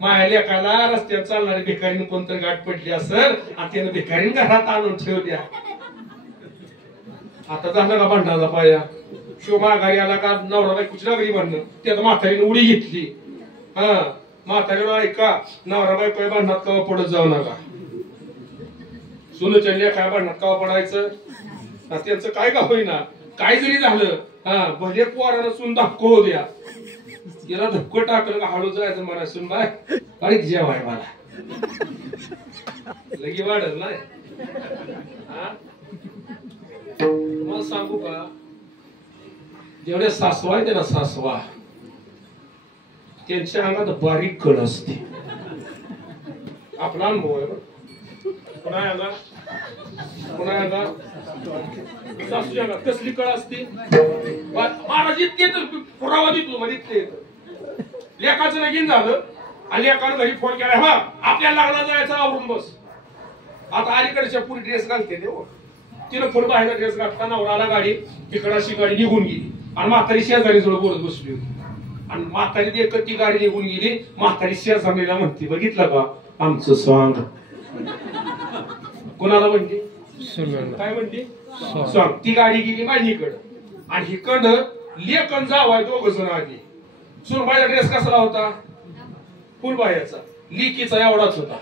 माया लेकाला रस्त्यावर चालणारी भिकारीने कोणतरी गाठ पडली असेल आणि त्यानं भिकारीने घरात आणून ठेवल्या. आता झालं का भांडणाचा पाया, शोभा घरी आला का नवरा बायकोची लागली भांडणं, त्यात म्हातारीने उडी घेतली. हा म्हातारीला ऐका, नवरा बायको भांडणात कवा पडत जाऊ नका. सुनच्या लेकाया भांडणात कवा पडायचं, त्यांचं काय का होईना, काय जरी झालं हा भले पोरानं सुन धक्को द्या, तिला धक्को टाकलं का हळू जायचं मला सुन बाय काय जेवाय मला लगी वाढल नाही. तुम्हाला सांगू का, जेवढे सासवा आहे ना सासवा, त्यांच्या अंगात बारीक कळ असते. आपला अनुभव आहे बरं. पुन्हा सासूच्या अंगात कसली कळ असते, महाराज इतके पुरावा देतो म्हणजे लेकाचं लगीन झालं आणि लेकानं घरी फोन केला, हा आपल्याला लागला जायचं आवरून बस. आता अलीकडच्या पुरी ड्रेस घालते देव, तिनं फुल बाहेर ड्रेस घातला, नवराला गाडी तिकडाशी गाडी निघून गेली आणि म्हातारी शेजारी जवळ बोलत बसली होती. आणि म्हातारी देखत ती गाडी निघून गेली, म्हातारी शेजारीला म्हणते बघितलं का आमचं सॉंग. कोणाला म्हणते, काय म्हणते सॉंग. ती गाडी गेली माझीकडं आणि हिकडं लेकन जावाय दोघ जण आली. सुनबाईचा ड्रेस कसला होता, फुलबाह्याचा, लिकीचा एवढाच होता,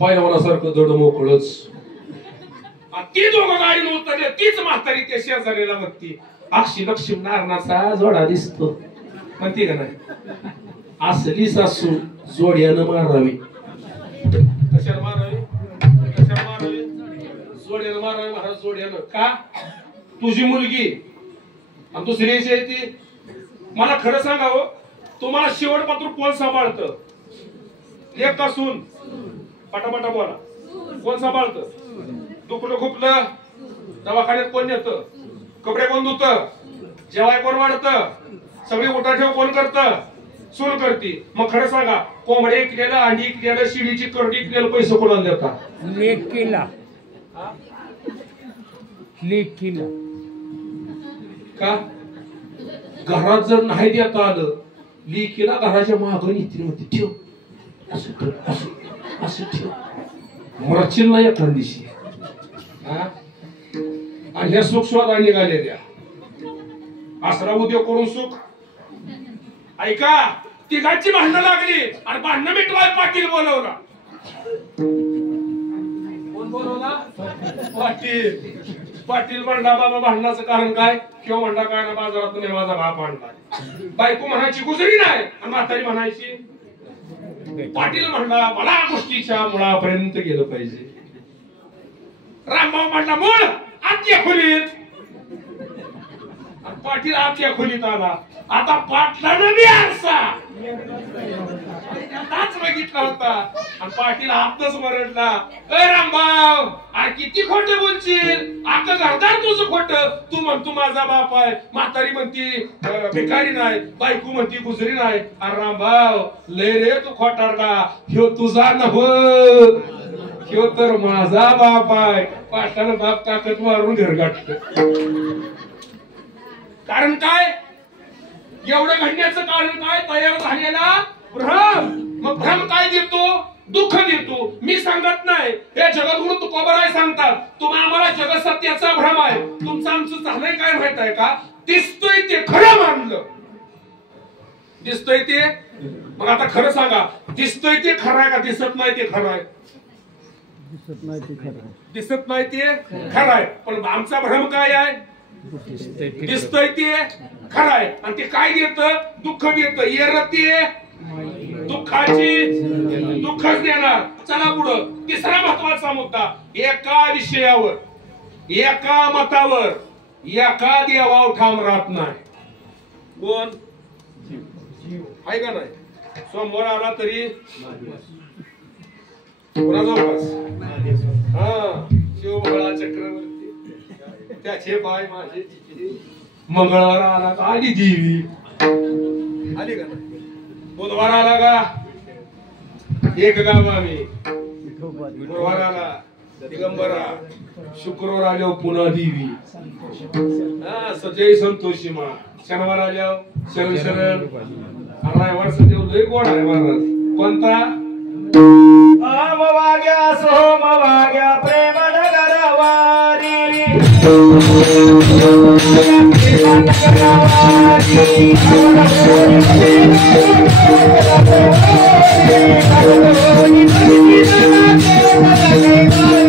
पैलवानासारखं जड मोकळच. ती दोघं गाडीने उतरले, तीच म्हातारी त्या शेजारीला म्हणती अक्षी लक्ष्मी नारणाचा जोडा दिसतो म्हणते का नाही. असली सासू जोड्यानं मारावी. कशाला मारावी, कशाला मारावी, जोड्यानं मारावी महाराज, जोड्यानं. का, तुझी मुलगी आणि दुसरी आहे ती. मला खरं सांगावं, तुम्हाला शेवट पात्र कोण सांभाळतं, लेक का सून, पटापटा बोला, कोण सांभाळतं. दुखलं खुपलं दवाखान्यात कोण येतं, कपडे कोण धुतं, जेवाय कोण वाढतं, सगळी उठाठेव कोण करतं, सून करती. मग खरं सांगा, कोंबडे इकलेलं, अंडी इकलेलं, शिडीची करडी इकलेलं पैसे कोणाला देतात, लेकीला. लेकीला का, घरात जर नाही देता आलं, लेकीला घराच्या मागं नीती होती, ठेव असं कर, असं ठेव, मरचिल नाही एखाद दिवशी. आणि ह्या सुख शोधा निघालेल्या, आसरा उद्योग करून सुख. ऐका, तिघांची भांडणं लागली आणि भांडणं मिटवाय पाटील बोलवला. कोण बोलवला, पाटील. पाटील म्हणला बाबा भांडणाचं कारण काय, किंवा म्हणला काय ना बाजारातून माझा बाप आणला. बायको म्हणायची गुजरी नाही आणि म्हातारी म्हणायची. पाटील म्हणला मला गोष्टीच्या मुळापर्यंत गेलं पाहिजे. रामभाऊ म्हणला मूळ आतल्या खोलीत. पाटील आतल्या खोलीत आला. आता पाटलानं बी आरसा त्याच बघितला होता आणि पाटील आतच मरडला, ए रामभाऊ अरे किती खोटं बोलशील, अख्खं घरदार तुझं खोटं. तू म्हणतो माझा बाप आहे, म्हातारी म्हणती भिकारी नाही, बायको म्हणती गुजरी नाही. अरे रामभाऊ लय रे तू खोटारला, ह्यो तुझा नव्ह, ह्यो तर माझा बाप आहे. पाटलानं बाप ताकद मारून घर गाठलं. कारण काय, एवढं घडण्याचं कारण काय, तयार झालेला भ्रम. मग भ्रम काय देतो, दुःख देतो. मी सांगत नाही, हे जगद्गुरु तुकोबराय सांगतात, तुम्ही आम्हाला जगसत्याचा भ्रम आहे. तुमचं आमचं झालंय काय माहित आहे का, दिसतोय ते खरं मानलं. दिसतोय ते, मग आता खरं सांगा, दिसतोय ते खरं आहे का दिसत नाही ते खरं आहे. दिसत नाही ते खरं, दिसत नाही ते खरं आहे. पण आमचा भ्रम काय आहे, दिसतोय ते खरं आहे आणि ते काय देतं, दुःख देतं. येरते दुःखाची दुःखच देणार. चला पुढं, तिसरा महत्वाचा मुद्दा, एका विषयावर, एका मतावर, एका देवावर ठाम राहत नाही. कोण आहे का नाही, सोमवार आला तरी कोणाचा उपास, हा शिवबळा चक्रवर्ती. त्याचे पाय माझे मंगळवार आला का आली देवी आली का बुधवार आला का एक गाव आम्ही गुरुवार आला दिगंबरा शुक्रवार आल्यावर पुन्हा देवी सजय संतोषी मा शनिवार आल्यावर शरण शरण रविवार सदेव लय गोड आहे महाराज कोणता आम वाग्या सोम वाग्या प्रेम नगरवारी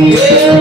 Yeah.